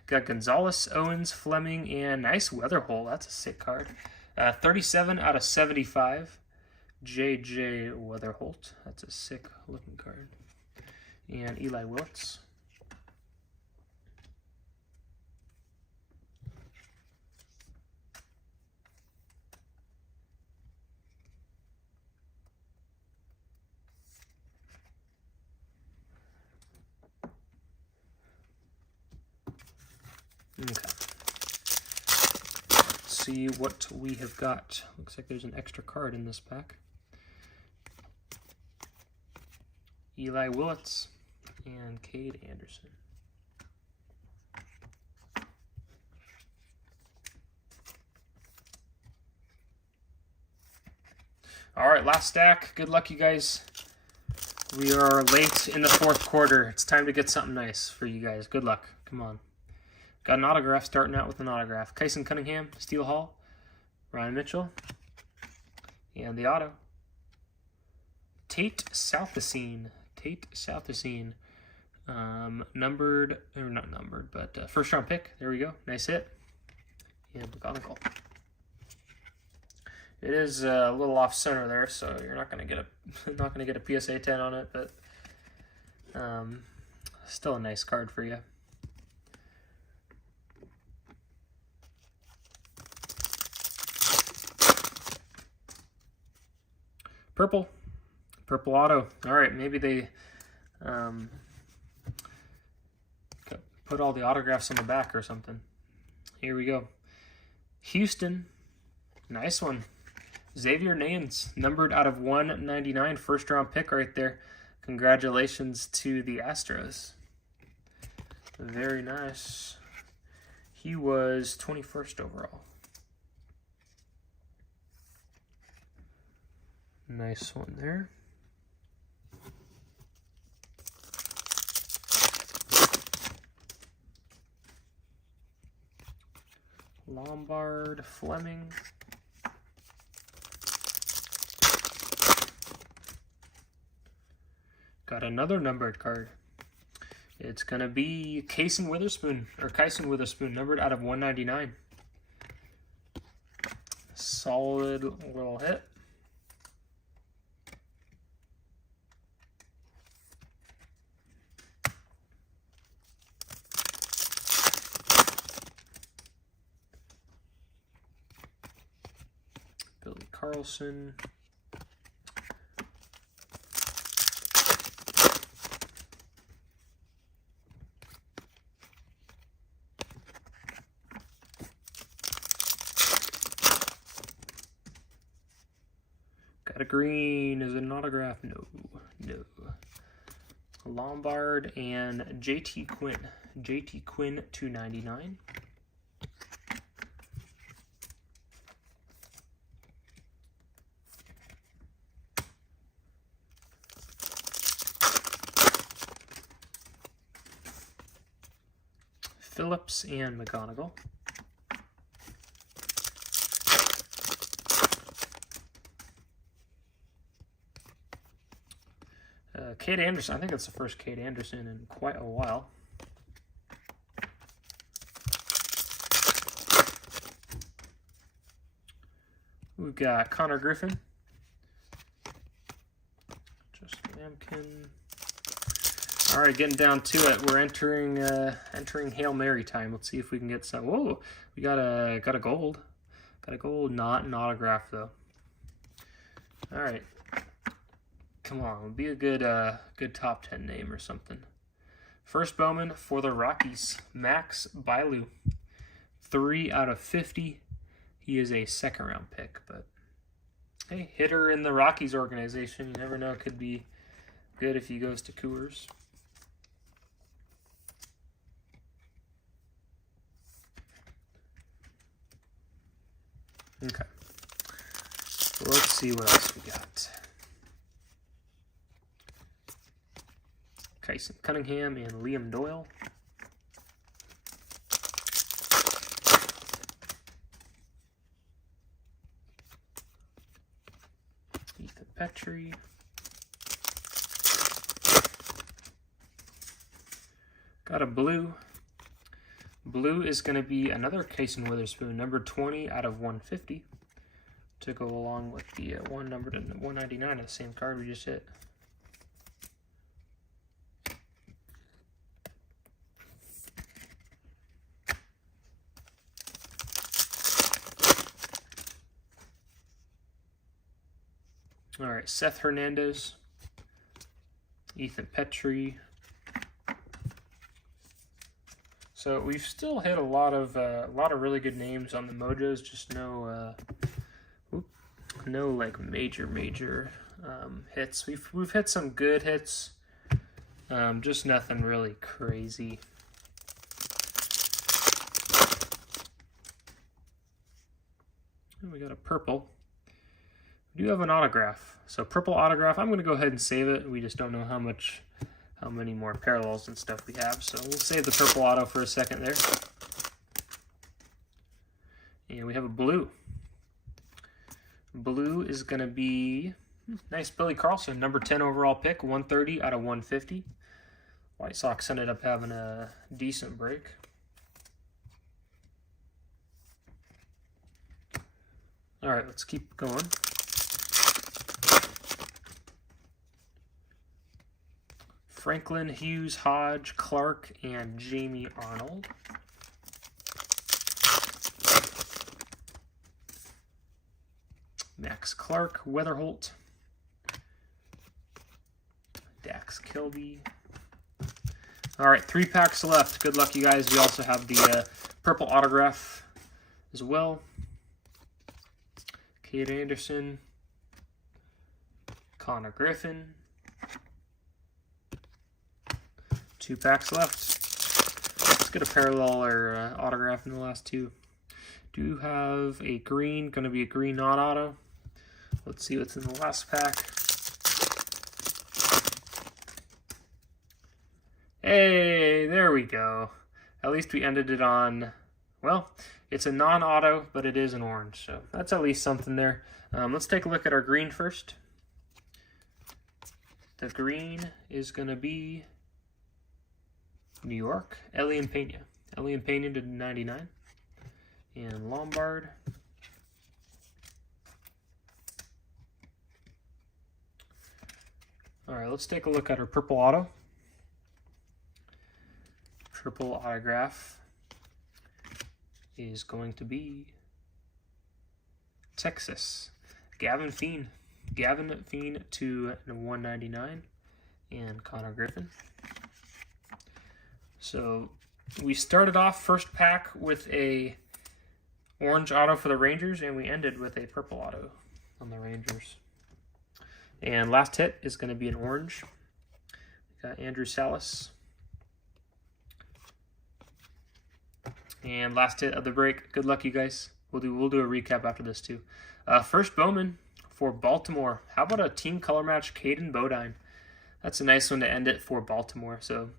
Got Gonzalez, Owens, Fleming, and nice Weatherhole. That's a sick card. 37 out of 75. J.J. Weatherholt. That's a sick looking card. And Eli Willits. Okay. Let's see what we have got. Looks like there's an extra card in this pack. Eli Willits and Cade Anderson. All right, last stack. Good luck, you guys. We are late in the fourth quarter. It's time to get something nice for you guys. Good luck. Come on. Got an autograph, starting out with an autograph. Kyson Cunningham, Steel Hall, Ryan Mitchell, and the auto. Tate Southacene. Numbered, or not numbered, but first round pick. There we go. Nice hit. And McGonigal. It is a little off center there, so you're not gonna get a PSA 10 on it, but still a nice card for you. Purple auto. All right, maybe they put all the autographs on the back or something. Here we go. Houston, nice one. Xavier Nains, numbered out of 199, first round pick right there. Congratulations to the Astros. Very nice. He was 21st overall. Nice one there. Lombard, Fleming. Got another numbered card. It's going to be Kyson Witherspoon, numbered out of 199. Solid little hit. Billy Carlson. Got a green? Is it an autograph? No. Lombard and JT Quinn. JT Quinn, 299. Phillips and McGonigal. Kate Anderson. I think that's the first Kate Anderson in quite a while. We've got Connor Griffin. Just Lampkin. All right, getting down to it. We're entering Hail Mary time. Let's see if we can get some. Whoa, we got a gold. Got a gold, not an autograph though. All right. Come on, be a good top 10 name or something. First Bowman for the Rockies, Max Bailu. 3 out of 50. He is a second-round pick, but hey, hitter in the Rockies organization. You never know, it could be good if he goes to Coors. Okay, so let's see what else we got. Kyson Cunningham and Liam Doyle. Ethan Petrie. Got a blue. Blue is going to be another Kason Witherspoon, number 20 out of 150, to go along with the one numbered to 199 of the same card we just hit. All right, Seth Hernandez, Ethan Petrie. So we've still hit a lot of really good names on the Mojos. Just no like major hits. We've hit some good hits, just nothing really crazy. And we got a purple. We do have an autograph. So purple autograph. I'm going to go ahead and save it. We just don't know how many more parallels and stuff we have. So we'll save the purple auto for a second there. And we have a blue. Blue is going to be nice Billy Carlson, number 10 overall pick, 130 out of 150. White Sox ended up having a decent break. All right, let's keep going. Franklin, Hughes, Hodge, Clark, and Jamie Arnold. Max Clark, Weatherholt, Dax Kilby. All right, 3 packs left. Good luck, you guys. We also have the purple autograph as well. Kate Anderson, Connor Griffin. 2 packs left. Let's get a parallel or autograph in the last 2. Do have a green, going to be a green non-auto. Let's see what's in the last pack. Hey, there we go. At least we ended it on, well, it's a non-auto, but it is an orange, so that's at least something there. Let's take a look at our green first. The green is going to be New York, Elian Pena. Elian Pena to 99. And Lombard. All right, let's take a look at our purple auto. Purple autograph is going to be Texas. Gavin Feene. Gavin Feene to 199. And Connor Griffin. So we started off first pack with a orange auto for the Rangers, and we ended with a purple auto on the Rangers. And last hit is going to be an orange. We got Andrew Salas. And last hit of the break. Good luck, you guys. We'll do a recap after this too. First Bowman for Baltimore. How about a team color match, Caden Bodine? That's a nice one to end it for Baltimore. So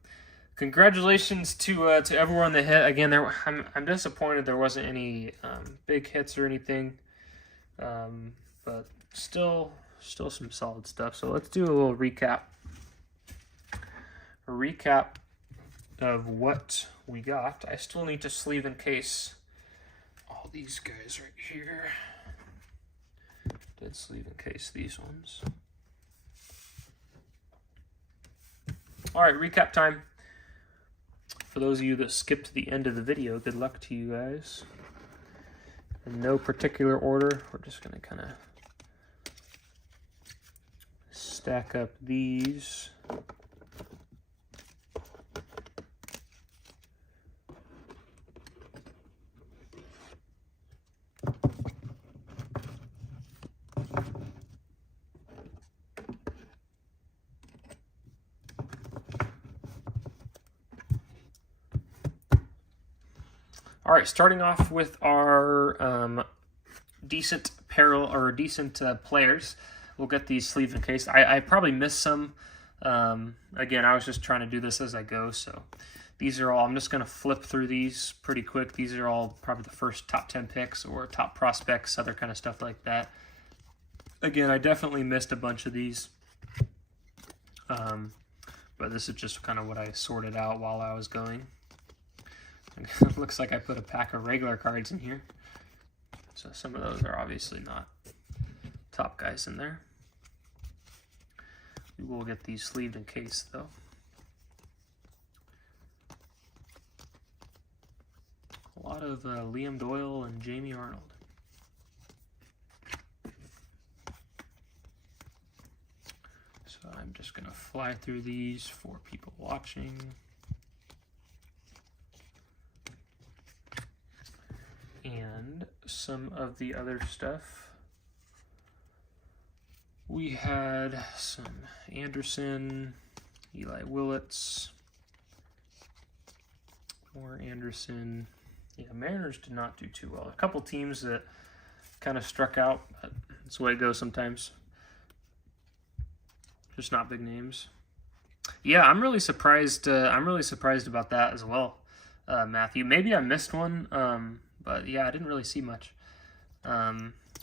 congratulations to everyone that hit. Again, I'm disappointed there wasn't any big hits or anything, but still some solid stuff. So let's do a little recap. A recap of what we got. I still need to sleeve and case all these guys right here. Did sleeve and case these ones. All right, recap time. For those of you that skipped to the end of the video, good luck to you guys. In no particular order, we're just going to kind of stack up these. All right, starting off with our decent apparel or decent players. We'll get these sleeve and case. I probably missed some. Again, I was just trying to do this as I go, so these are all, I'm just going to flip through these pretty quick. These are all probably the first top 10 picks or top prospects, other kind of stuff like that. Again, I definitely missed a bunch of these, but this is just kind of what I sorted out while I was going. It looks like I put a pack of regular cards in here. So some of those are obviously not top guys in there. We will get these sleeved and cased though. A lot of Liam Doyle and Jamie Arnold. So I'm just going to fly through these for people watching. And some of the other stuff. We had some Anderson, Eli Willits, more Anderson. Yeah, Mariners did not do too well. A couple teams that kind of struck out, but that's the way it goes sometimes. Just not big names. Yeah, I'm really surprised. I'm really surprised about that as well, Matthew. Maybe I missed one. But yeah, I didn't really see much.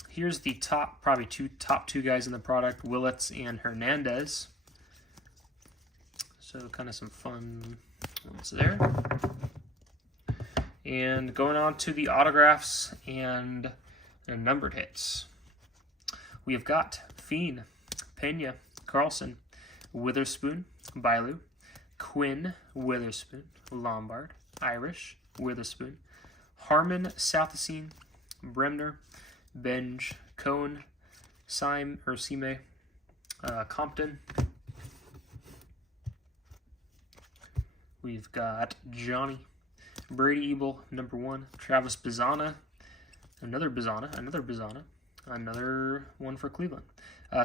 Here's the top two guys in the product, Willits and Hernandez. So kind of some fun ones there. And going on to the autographs and their numbered hits. We have got Fiend, Pena, Carlson, Witherspoon, Bailu, Quinn, Witherspoon, Lombard, Irish, Witherspoon, Harmon, Southacene, Bremner, Benj, Cohen, Sime, Compton. We've got Johnny, Brady Ebel, #1, Travis Bizana, another one for Cleveland.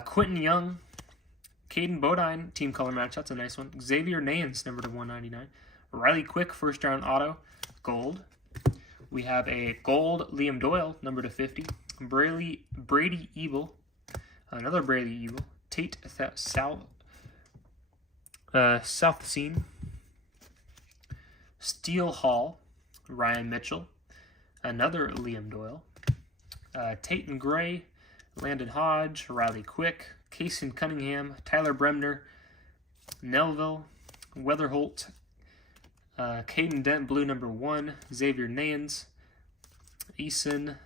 Quentin Young, Caden Bodine, team color match, that's a nice one. Xavier Nayens, number /199. Riley Quick, first round auto, gold. We have a gold Liam Doyle, number /50. Brady Ebel, another Brady Ebel. Tate Southacene. Steele Hall, Ryan Mitchell, another Liam Doyle. Tate and Gray, Landon Hodge, Riley Quick, Kason Cunningham, Tyler Bremner, Nelville, Weatherholt, Caden Dent, blue #1, Xavier Nayens, Eason,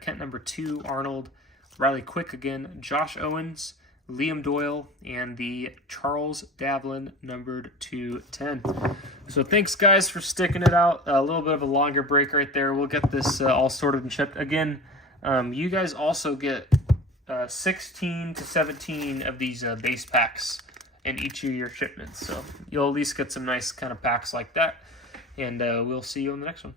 Kent #2, Arnold, Riley Quick again, Josh Owens, Liam Doyle, and the Charles Davlin numbered /210. So thanks guys for sticking it out. A little bit of a longer break right there. We'll get this all sorted and shipped. Again, you guys also get 16 to 17 of these base packs in each of your shipments. So you'll at least get some nice kind of packs like that. And we'll see you on the next one.